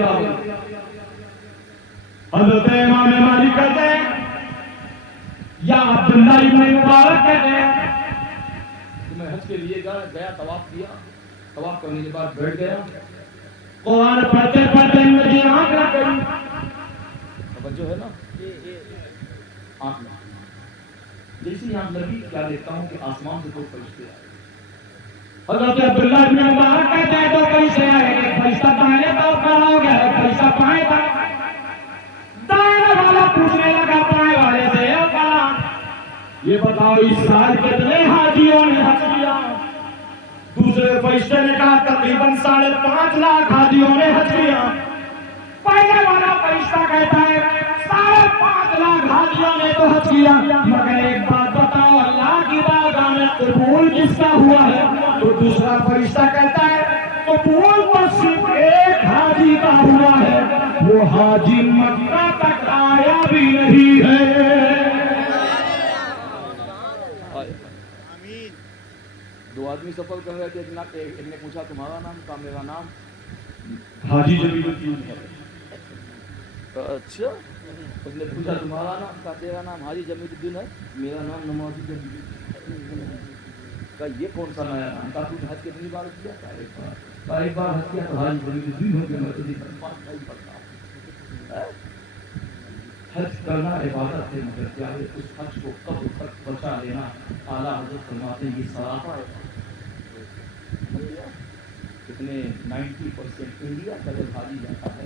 حضرت امام مالک کہتے ہیں یا عبداللہ ابن مبارک کہتے ہیں میں حج کے لیے گیا طواف کیا. طواف کرنے کے بعد بیٹھ گیا. قرآن پڑھتے پڑھتے مجھے آنکھ لگ گئی. توجہ ہے نا؟ آنکھ لگ جیسی آنکھ لگی کیا دیکھتا ہوں کہ آسمان سے 2 فرشتے آئے. حضرت عبداللہ ابن مبارک کہتے ہیں 2 فرشتے آئے. ایک فرشتہ دائیں طرف کھڑا ہو گیا ایک فرشتہ بائیں طرف. دائیں والا پوچھنے لگا بائیں والے سے یہ بتاؤ اس سال کتنے حاجیوں نے حج کیا؟ دوسرے فرشتے نے کہا تقریباً 5.5 لاکھ حاجیوں نے حج کیا. پہلے والا فرشتہ کہتا ہے 5.5 لاکھ حاجیوں نے تو حج کیا مگر ایک بات بتاؤ اللہ کی بارگاہ میں قبول کس کا ہوا ہے؟ تو دوسرا فرشتہ کہتا ہے قبول تو صرف ایک حاجی کا ہوا ہے وہ حاجی مکہ تک آیا بھی نہیں ہے. دو آدمی سفر کر رہے تھے. ایک نے پوچھا تمہارا نام؟ کہا میرا نام حاجی جمیل الدین ہے. اچھا. اس نے پوچھا تمہارا نام؟ کہا تیرا نام حاجی جمیل الدین ہے. میرا نام نمازی جمیل الدین. کہا یہ کون سا نیا نام؟ کہا تو حج کتنی بار کیا؟ کہا ایک بار حج کیا تو حاجی جمیل الدین ہو گیا. میں تو نہیں پڑھتا. حج کرنا عبادت ہے مگر کیا ہے اس حج کو قبر تک بچا لینا. اعلیٰ حضرت فرماتے ہیں یہ سراپا ہے. کتنے 90% انڈیا کا جب حاجی جاتا ہے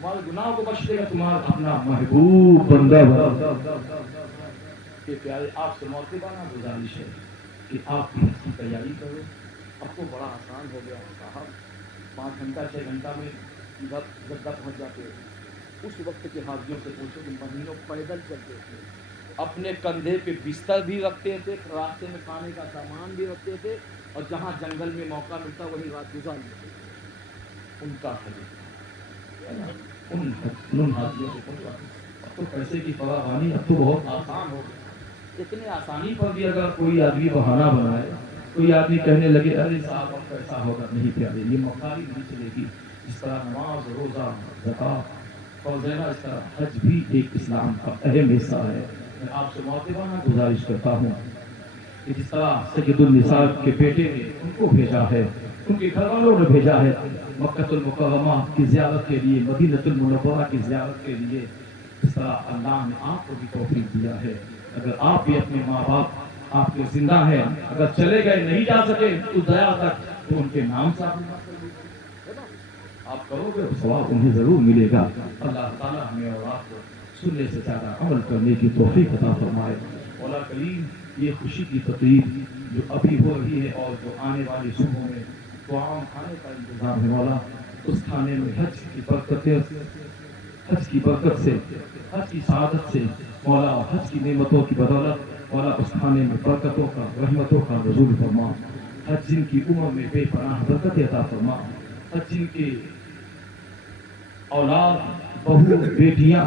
تمہارے گناہوں کو بخش دے گا، تمہارا اپنا محبوب بندہ بنا۔ کہ پیارے آپ سے موقعانہ گزارش ہے کہ آپ بھی اس کی تیاری کرو۔ اب تو بڑا آسان ہو گیا ہے صاحب، 5 گھنٹہ 6 گھنٹہ میں ادھر جدہ پہنچ جاتے ہو۔ اس وقت کے حاجیوں سے پوچھو کہ مہینوں پیدل چلتے تھے، اپنے کندھے پہ بستر بھی رکھتے تھے، راستے میں کھانے کا سامان بھی رکھتے تھے، اور جہاں جنگل میں موقع ملتا وہیں رات گزار لیتے تھے۔ ان کا حج ان حاجیوں سے پوچھو۔ اب تو پیسے کی فراوانی اب تو بہت آسان ہو گئی، اتنے آسانی پر بھی اگر کوئی آدمی بہانہ بنائے، کوئی آدمی کہنے لگے ارے صاحب اب پیسہ ہوگا، نہیں پیارے یہ مکاری نہیں چلے گی۔ جس طرح نماز، روزہ، زکوٰۃ فرض ہے نا، اس طرح حج بھی ایک اسلام کا اہم حصہ ہے۔ میں آپ سے معتبانہ گزارش کرتا ہوں کہ جس طرح سید النساء کے بیٹے نے ان کو بھیجا ہے، ان کے گھر والوں نے بھیجا ہے مکہ المکرمہ کی زیارت کے لیے، مدینہ المنورہ کی زیارت کے لیے، اس طرح اللہ نے آپ کو بھی توفیق دیا ہے۔ اگر آپ بھی اپنے ماں باپ آپ کے زندہ ہیں، اگر چلے گئے نہیں جا سکے تو دیا تک تو ان کے نام سے آپ کرو گے، ثواب انہیں ضرور ملے گا۔ اللہ تعالیٰ ہمیں اور آپ کو سننے سے زیادہ عمل کرنے کی توفیق عطا فرمائے۔ مولا کریم یہ خوشی کی تقریب جو ابھی ہو رہی ہے اور جو آنے والی صبحوں میں دعاؤں کھانے کا انتظام ہے، مولا اس کھانے میں حج کی برکتیں، حج کی برکت سے، حج کی سعادت سے، مولا حج کی نعمتوں کی بدولت، مولا اس کھانے میں برکتوں کا، رحمتوں کا نزول فرما۔ حج جن کی عمر میں بے پناہ برکت عطا فرما، حج جن کے اولاد، بہو، بیٹیاں،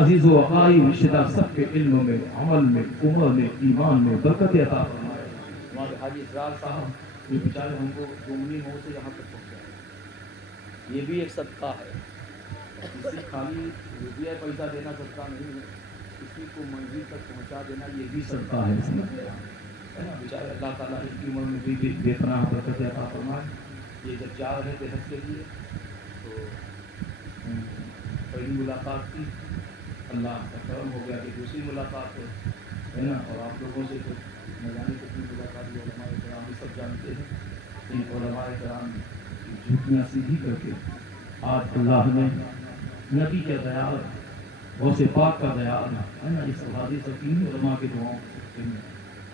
عزیز و اقارب، رشتہ دار سب کے علم میں، عمل میں، عمر میں، ایمان میں برکت عطا فرمائے۔ ہمارے حاجی اسرار صاحب یہ بیچارے ہم کو ڈومنی مو سے یہاں تک پہنچائے، یہ بھی ایک صدقہ ہے۔ کسی خالی روپیہ پیسہ دینا صدقہ نہیں ہے، کسی کو منزل تک پہنچا دینا یہ بھی صدقہ ہے۔ بیچارے اللہ تعالیٰ ان کی عمر میں بھی بے پناہ برکت عطا فرمائے۔ یہ جب جا رہے تھے حج کے لیے تو پہلی ملاقات تھی، اللہ کا کرم ہو گیا کہ دوسری ملاقات ہے نا، اور آپ لوگوں سے تو نہ جانے کتنی ملاقات ہوئی، علماء کرام بھی سب جانتے ہیں۔ ان علماء کرام جھوٹیاں سیدھی کر کے آج اللہ نے نبی کا دیال، غوث پاک کا دیال ہے نا، اس حوادث سے تین علماء کے دعاؤں کو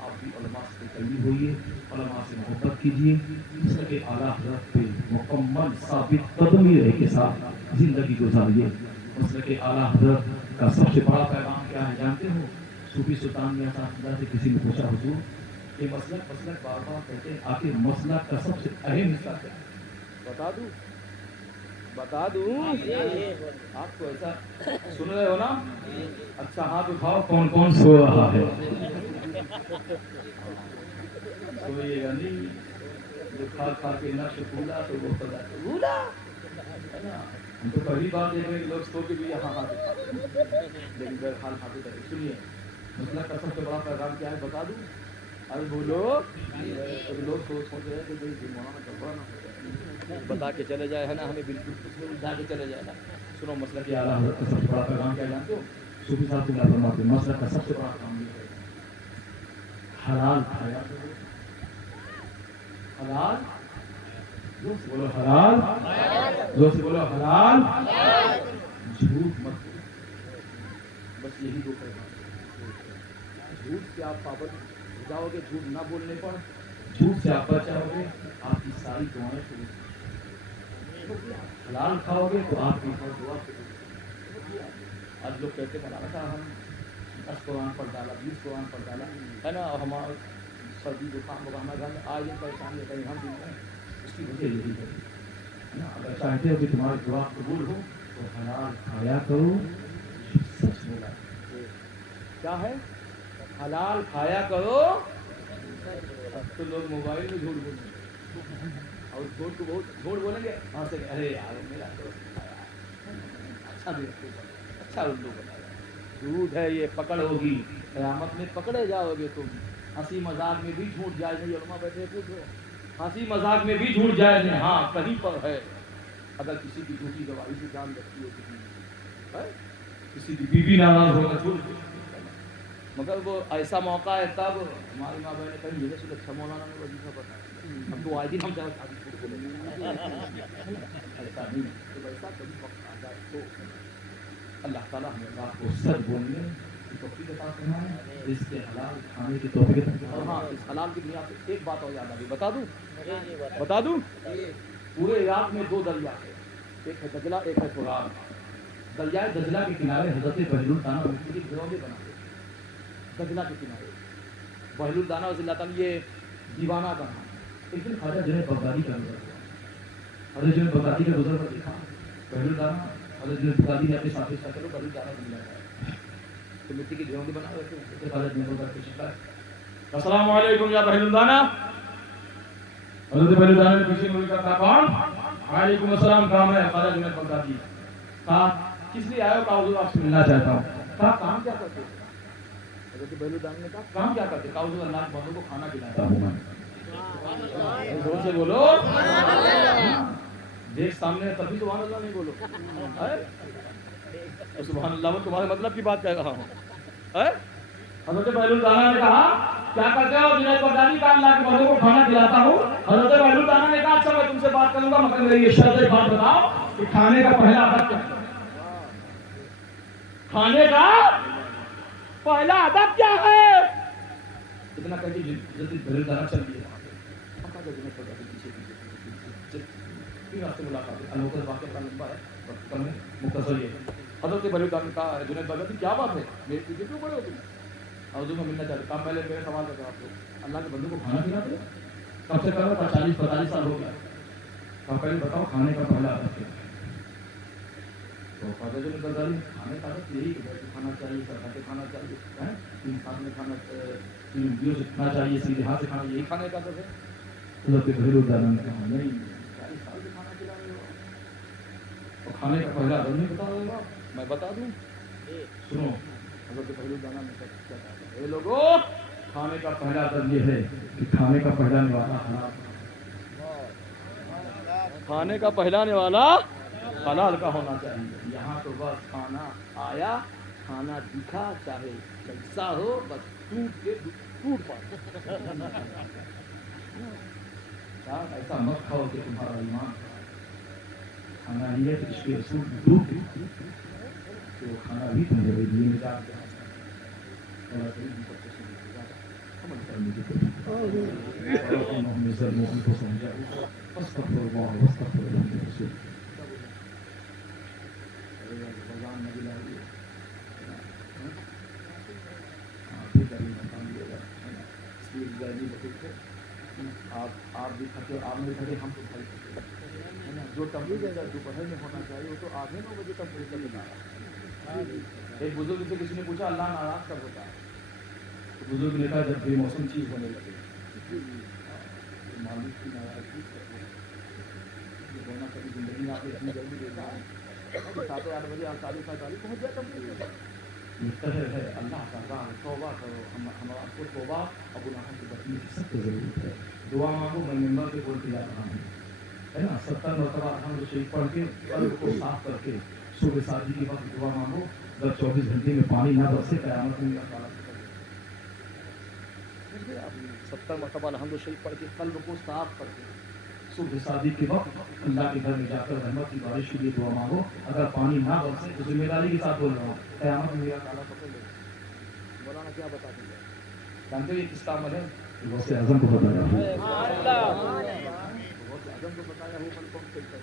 آپ بھی علماء سے قریب ہوئیے، علماء سے محبت کیجیے، اس کے اعلیٰ حضرت پہ مکمل ثابت قدمی رہ کے ساتھ زندگی گزاریے۔ مسلک کے اعلیٰ حضرت کا سب سے بڑا پیغام کیا ہے جانتے ہو؟ صوفی سلطان میاں صاحب سے کسی نے پوچھا حضور یہ مسلک بار بار کہتے ہیں، آخر مسلک کا سب سے اہم حصہ کیا ہے؟ بتا دوں آپ کو، ایسا سن رہے ہو نا؟ اچھا ہاتھ اٹھاؤ کون کون سو رہا ہے؟ سوئیے گا نہیں، جو کھا کے نقش بھولا تو وہ بھولا ہے نا۔ ہم تو پہلی بار دیکھ رہے ہیں لوگ سو کے بھی یہاں ہاتھ اٹھاتے ہیں، لیکن بہرحال ہاتھ اٹھاتے۔ سنیے مسئلہ کا سب سے بڑا پیغام کیا ہے بتا دوں؟ ارے بولو، لوگ سوچ رہے ہیں کہ مولانا کا بڑا نہ بتا کے چلے جائے ہے نا، ہمیں بالکل کچھ نہیں الجھا کے چلے جائے نا۔ سنو مسئلہ کی اعلیٰ حضرت کا سب سے بڑا پیغام کیا جانتے ہو؟ صوفی صاحب کو کیا فرماتے ہیں؟ مسئلہ کا سب سے بڑا کام یہ ہے حلال کھایا کرو، حلال جو سے بولو حلال، جو سے بولو حلال، جھوٹ مت بولو، بس یہی دو پیغام۔ جھوٹ سے آپ پابند ہو جاؤ گے، جھوٹ نہ بولنے پر جھوٹ سے آپ بچ جاؤ گے، آپ کی ساری دعائیں شروع ہو گئی۔ حلال کھاؤ گے تو آپ کی ہر دعا شروع ہو گئی۔ آج لوگ کہتے ہیں مولانا صاحب ہم 10 قرآن پڑھ ڈالا، 20 قرآن پڑھ ڈالا ہے نا، اور ہمارا سردی زکام ہوگا، ہمارے گھر میں آج دن پریشانی ہے، کہیں ہم دن میں اس کی وجہ یہی ہے نا۔ اگر چاہتے ہو کہ تمہاری دعا قبول ہو تو حلال کھایا کرو، سچ بولا کیا ہے؟ حلال کھایا کرو۔ اب تو لوگ موبائل میں جھوٹ بولیں گے اور جھوٹ کو بہت جھوٹ بولیں گے، وہاں سے ارے یار میرا دوست اچھا بھی اچھا الو بتایا، جھوٹ ہے یہ، پکڑ ہوگی قیامت میں، پکڑے جاؤ گے تم۔ ہنسی مذاق میں بھی جھوٹ جائز نہیں، علماء بیٹھے پوچھو، ہنسی مذاق میں بھی جھوٹ جائز نہیں، ہاں کہیں پر ہے اگر کسی کی جھوٹی گواہی سے جان بچتی ہو، کسی کی بیوی ناراض ہوگا جھوٹ، مگر وہ ایسا موقع ہے تب ہماری ماں بہن نے کہیں یہ سے اچھا مولانا نے وظیفہ بتایا اب تو آج دن ہم چاہے ایسا نہیں تو ویسا کبھی وقت آ جائے تو اللہ تعالیٰ ہمیں بات کو سچ بولنے کی توفیق عطا فرمائے، اس کے حلال کھانے کی توفیق عطا فرمائے۔ اور ہاں اس حلال کی بنیاد پہ ایک بات اور یاد آ گئی، بتا دوں پورے عراق میں 2 دریا ہے، ایک ہے دجلہ ایک ہے فرات۔ دریائے دجلہ کے کنارے حضرت بہلول دانا مختلف گروہ بناتے دجلہ کے کنارے بہلول دانا رضی اللہ تعالیٰ یہ دیوانہ بنا۔ ایک دن خواجہ جنید بغدادی کا گزر ہوا، حضرت جنید بغدادی کا گزر پر دیکھا بہلول دانا، حضرت جنید بغدادی نے اپنے ساتھی سے چلو بہلول دانا دنیا ہے تو مٹی کے گھیروں کے بنا رہے تھے۔ حضرت جنید بغدادی کی شکایت، السلام علیکم یا بہلول دانا۔ حضرت بہلول دانا نے پیچھے مڑ کر کہا کون؟ وعلیکم السلام، کام ہے خواجہ جنید بغدادی۔ کہا کس لیے آئے ہو؟ کہا حضور آپ سے ملنا چاہتا ہوں۔ کہا کام کیا کرتے؟ حضرت بہلول دانا نے کہا کام کیا کرتے؟ کہا حضور اللہ کے بندوں کو کھانا کھلاتا ہوں میں۔ زور سے بولو، دیکھ سامنے ہے تبھی سبحان اللہ نہیں بولو۔ سبحان اللہ میں تمہارے مطلب کی بات کہہ رہا ہوں۔ حضرت بہلول دانا نے کہا کیا کرتے ہو؟ جنید بغدادی کا اللہ کے بندوں کو کھانا کھلاتا ہوں۔ حضرت بہلول دانا نے کہا اچھا میں تم سے بات کروں گا مگر میری یہ شرط ایک بات بتاؤ کہ کھانے کا پہلا ادب کیا ہے؟ کھانے کا پہلا ادب کیا ہے؟ اتنا کہہ کے جلدی بہلول دانا چل دیے وہاں پہ۔ ہم کہا جنید بغدادی پیچھے پھر راستے ملاقات ہے، الوکر واقعہ کا لمبا ہے وقت کم ہے، مختصر یہ ہے۔ حضرت بہلول دانا نے کہا جنید بغدادی کیا بات ہے میرے پیچھے کیوں پڑے ہو تم؟ حضور میں ملنا چاہتے۔ کہا پہلے میرے سوال کا جواب دو، اللہ کے بندوں کو کھانا کھلاتے کب سے کرو؟ 40-45 سال ہو گیا۔ کہا پہلے بتاؤ کھانے کا پہلا ادب کیا ہے؟ تو خواجہ جنید بغدادی کھانے کا ادب یہی کہ بیٹھ کے کھانا چاہیے، سر کے کھانا چاہیے، تین ساتھ میں کھانا، تین انگلیوں سے کھانا چاہیے، سیدھے ہاتھ سے کھانا، یہی کھانے کا ادب ہے۔ حضرت بہلول دانا نے کہا نہیں 40 سال سے کھانا کھلا رہے ہو اور کھانے کا پہلا ادب نہیں بتا رہے ہو؟ میں بتا دوں، سنو۔ حضرت بہلول دانا نے کیا کہا، اے لوگو کھانے کا پہلا ادب یہ ہے کہ کھانے کا پہلانے والا حلال، کھانے کا پہلانے والا حلال کا ہونا چاہیے۔ یہاں تو بس کھانا آیا، کھانا دکھا، چاہے کیسا ہو، بس ٹوٹ پڑا۔ ایسا مت کھاؤ کہ تمہارا ایمان کھانا نہیں ہے تو اس کے رسول ڈوب تو کھانا بھی تمہارے لیے نجات ہے۔ اللہ کریم ہم سب کو سمجھ عمل کرنے کی توفیق عطا فرمائے۔ اللهم اجعل المؤمنين وصنجا واستغفر الله واستغفر الله رسول آپ بھی تھکے، آپ نہیں تھکے، ہم تو تھکے ہے نا۔ جو ٹمپریچر دوپہر میں ہونا چاہیے وہ تو 8-9 بجے ٹمپریچر بتا رہا ہے۔ ایک بزرگ سے کسی نے پوچھا اللہ ناراض کب ہوتا ہے؟ تو بزرگ نے کہا جب بے موسم چیز ہونے لگے۔ مالک کی ناراضگی ہونا کبھی زندگی میں آپ نے اتنی جلدی دیکھا ہے؟ 7-8 بجے آپ 40-45 پہنچ جائے ٹمپریچر۔ مستحر ہے اللہ کا راہ، توبہ کرو، ہم آپ کو توبہ اور گناہوں سے بچنے کی سخت ضرورت ہے۔ دعا مانگو، میں ممبر پہ بولتے جا رہا ہوں ہے نا، 70 مرتبہ الحمد شریف پڑھ کے قلب کو صاف کر کے صبح سادی کے وقت دعا مانگو، اگر 24 گھنٹے میں پانی نہ برسے قیامت میں اللہ تعالیٰ سے آپ 70 مرتبہ الحمد شریف پڑھ کے قلب کو صاف کر کے صبح شادی کے وقت اللہ کے گھر میں جا کر رحمت کی بارش کے لیے دعا مانگو، اگر پانی نہ برسے تو ذمہ داری کے ساتھ بول رہا ہوں قیامت میں اللہ تعالیٰ پکڑ لے گا۔ مولانا کیا بتا دیں گے؟ جانتے ہو یہ کس کا عمل ہے؟ غوث اعظم کو بتایا غوث اعظم کو بتایا وہ من کو چلتا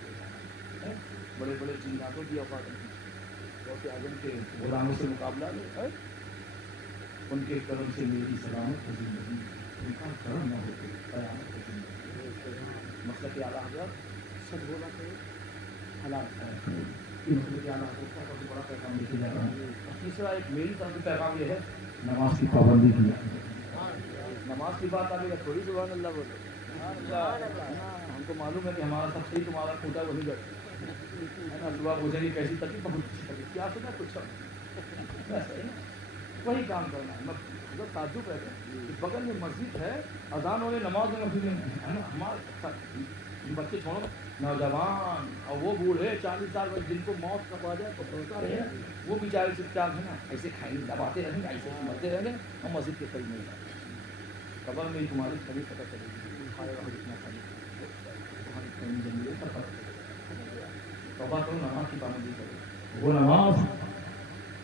ہے، بڑے بڑے جناتوں کی آفات غوث اعظم کے غلاموں سے مقابلہ نہیں، ان کے کرم سے میری سلامت زندگی، ان کا کرم نہ ہوتے قیامت کی زندگی۔ مسئلہ کے اعلیٰ حضرت سچ بولا کرے، حلال کھایا کرے، یہ مسئلہ کے اعلیٰ حضرت کا بہت بڑا پیغام لے کے جا رہا ہے۔ اور تیسرا ایک میری طرف سے پیغام یہ ہے نماز کی پابندی کی۔ نماز کی بات آ گئی تھوڑی سبحان اللہ بولو، ہم کو معلوم ہے کہ ہمارا سب سے تمہارا کھوٹا وہی گڑ ہے نا، دعا پوچھیں گے کیسی تکلیف بہت کیا سنا کچھ وہی کام کرنا ہے۔ حضرت تعجب ہے کہ بغل میں مسجد ہے، اذان ہونے نماز میں مسجد ہے نا، ہمارا بچے چھوڑو نوجوان اور وہ بوڑھے 40 سال جن کو موت کا پا جائے تو سوچتا رہے وہ بیچارے چپ چاپ ہے نا ایسے کھائیں گے دباتے رہیں گے ایسے مرتے رہیں گے ہم مسجد کے قریب نہیں جائیں قبر میں تمہاری چھوی پتہ چلے گی تمہارے وہاں جتنا خالی تمہاری کہیں جنگل پر پتہ چلے گا توبہ کرو نماز کی پابندی کرو وہ نماز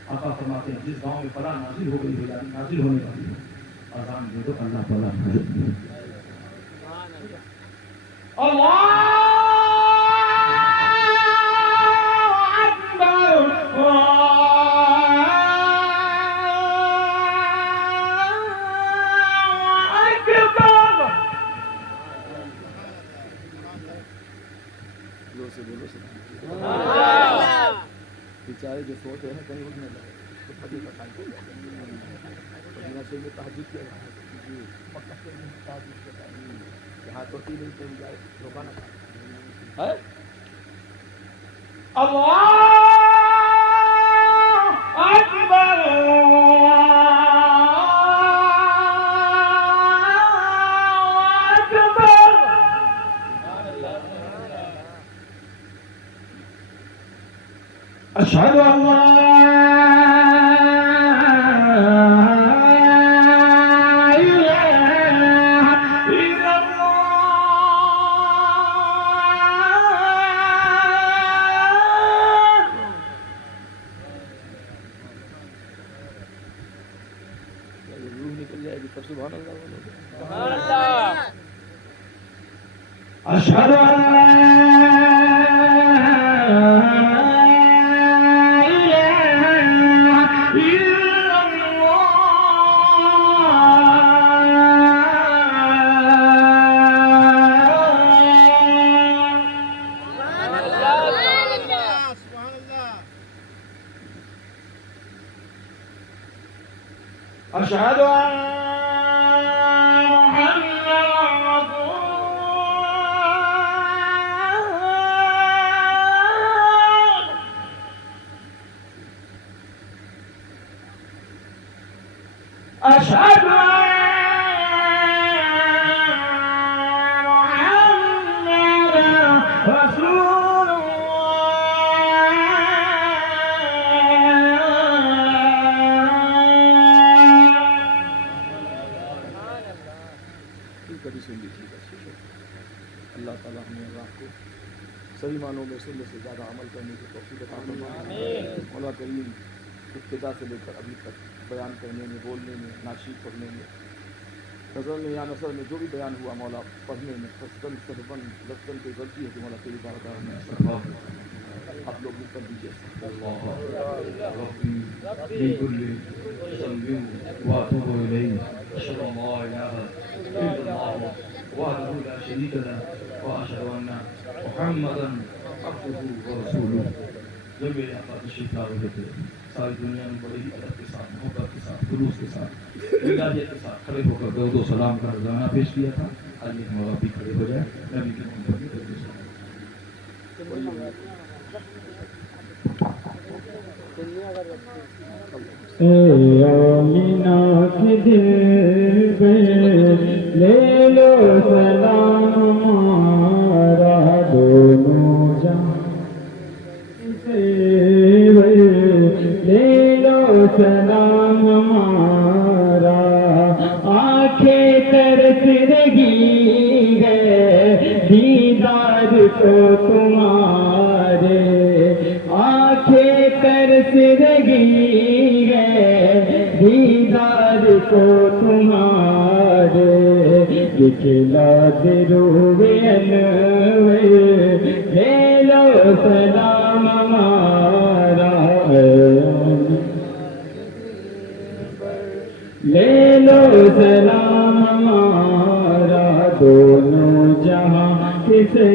آقا فرماتے ہیں جس گاؤں میں فلاں نازل ہو گئی ہو جاتی نازل ہونے والی ہے اذان دے دو اللہ تعالیٰ بیچارے جو سوچ رہے ہیں کہیں اٹھ نہ جائے تو فجر کا ٹائم ہو جائے مدینہ سے میں تہجد کیا جائے مکہ سے میں تہجد کیا جائے یہاں تو تین سے جائے روکانا ہے اللہ اکبر اشهد ان لا اله الا الله روح نکل جائے گی تب سبحان اللہ سبحان اللہ اشهد ان لا أشهد أن محمدا رسول الله أشهد أن محمدا رسول کبھی سن لیجیے گا اللہ تعالیٰ ہمیں اللہ کو صحیح معنوں میں سننے سے زیادہ عمل کرنے کی توفیق عطا فرمائے مولا کریم ابتدا سے لے کر ابھی تک بیان کرنے میں بولنے میں ناشید پڑھنے میں نظر میں یا نثر میں جو بھی بیان ہوا مولا پڑھنے میں خستن سربن لفظن کی غلطی ہے کہ مولا تیری بارگاہ میں آپ لوگ بھی کر دیجیے وحده لا شريك له واشهد ان محمدا عبده ورسوله جب میرے آقا تشریف لا رہے تھے ساری دنیا میں بڑے ہی ادب کے ساتھ محبت کے ساتھ خلوص کے ساتھ ملاجت کے ساتھ کھڑے ہو کر درود و سلام کا روزانہ پیش کیا تھا آئیے ہم بھی کھڑے ہو جائیں نبی کی محبت میں درود و سلام آمینہ کے دل پہ لے لو سلام ہمارا دونوں جہاں سے لے لو سلام ہمارا آنکھیں ترس رہی ہے دیدار کو تمہارے آنکھیں ترس رہی ہے دیدار کو تمہارے دکھلا دروے انور لے لو سلام ہمارا لے لو سلام ہمارا دونوں جہاں کسے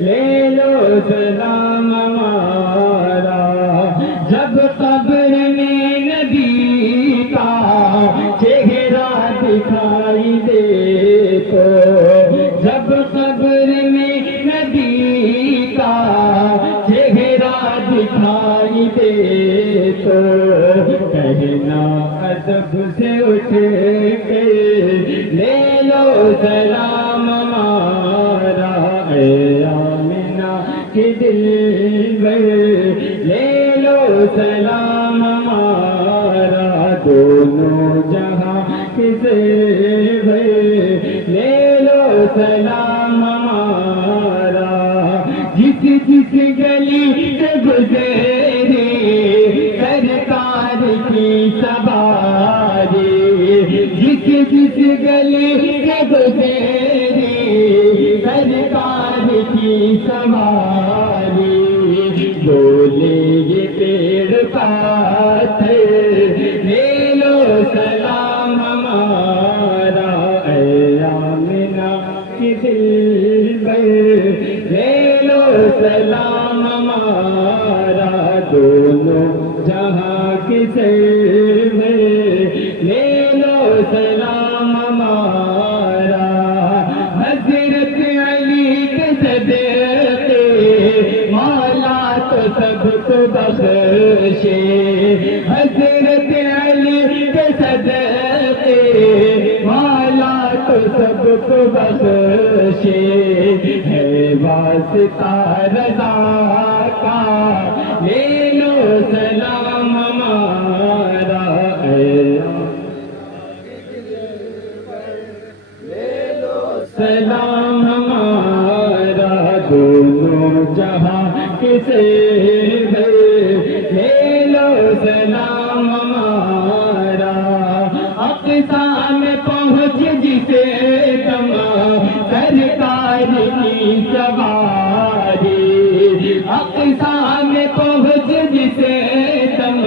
لے لو سلام ہمارا جب قبر میں نبی کا چہرہ دکھائی دے تو جب قبر میں نبی کا چہرہ دکھائی دے تو کہنا ادب سے کے لے لو سلام ہمارا، اے آمنہ کے دل بھر لے لو سلام ہمارا، دونوں جہاں کے زیور لے لو سلام ہمارا، جس جس گلی سے گزرے سرکار کی سواری، جس جس گلی سے گزرے سرکار کی سواری، بولے یہ پیڑ پاتھر لے لو سلام ہمارا، اے آمنہ کے دل بھر لے لو سلام ہمارا، دونوں جہاں کے سر میں لے لو سلام ہمارا، حضرت علی کے صدقے مولا تو سب کو بخشے، حضرت علی کے صدقے مولا تو سب کو بخشے، ہے واسطہ رضا کا لے لو سلام ہمارا، اے سلام ہمارا، دونوں جہاں کے زیور لے لو سلام ہمارا، اقصی میں پہنچ جسے دم سرکار کی سواری، اقصی میں پہنچ جسے دم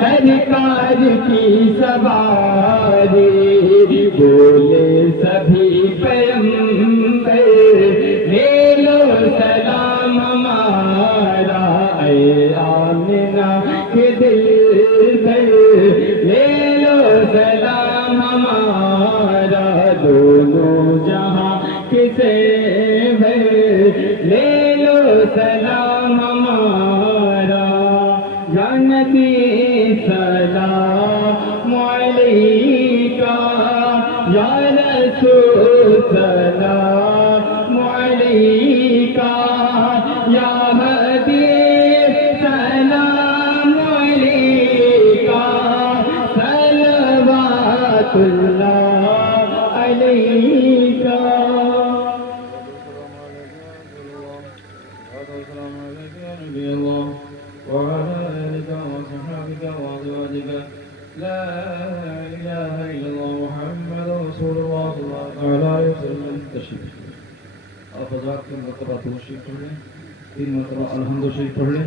سرکار کی سواری، بولے سبھی پیغمبر لے لو سلام ہمارا، اے آمنہ کے دل بھر لے لو سلام ہمارا، دونوں جہاں کے زیور لے لو سلام ہمارا، یا نبی سلام علیکہ، یا رسول سلام علیکہ، یا حبیب سلام علیکہ، صلوات اللہ علیکہ۔ وعلى آلك وصحبك وأزواجك لا إله إلا الله محمد رسول الله صلى الله عليه وسلم۔ تشریف آپ حضرات 3 مرتبہ تشریف پڑھ لیں، 3 مرتبہ الحمد شریف پڑھ لیں۔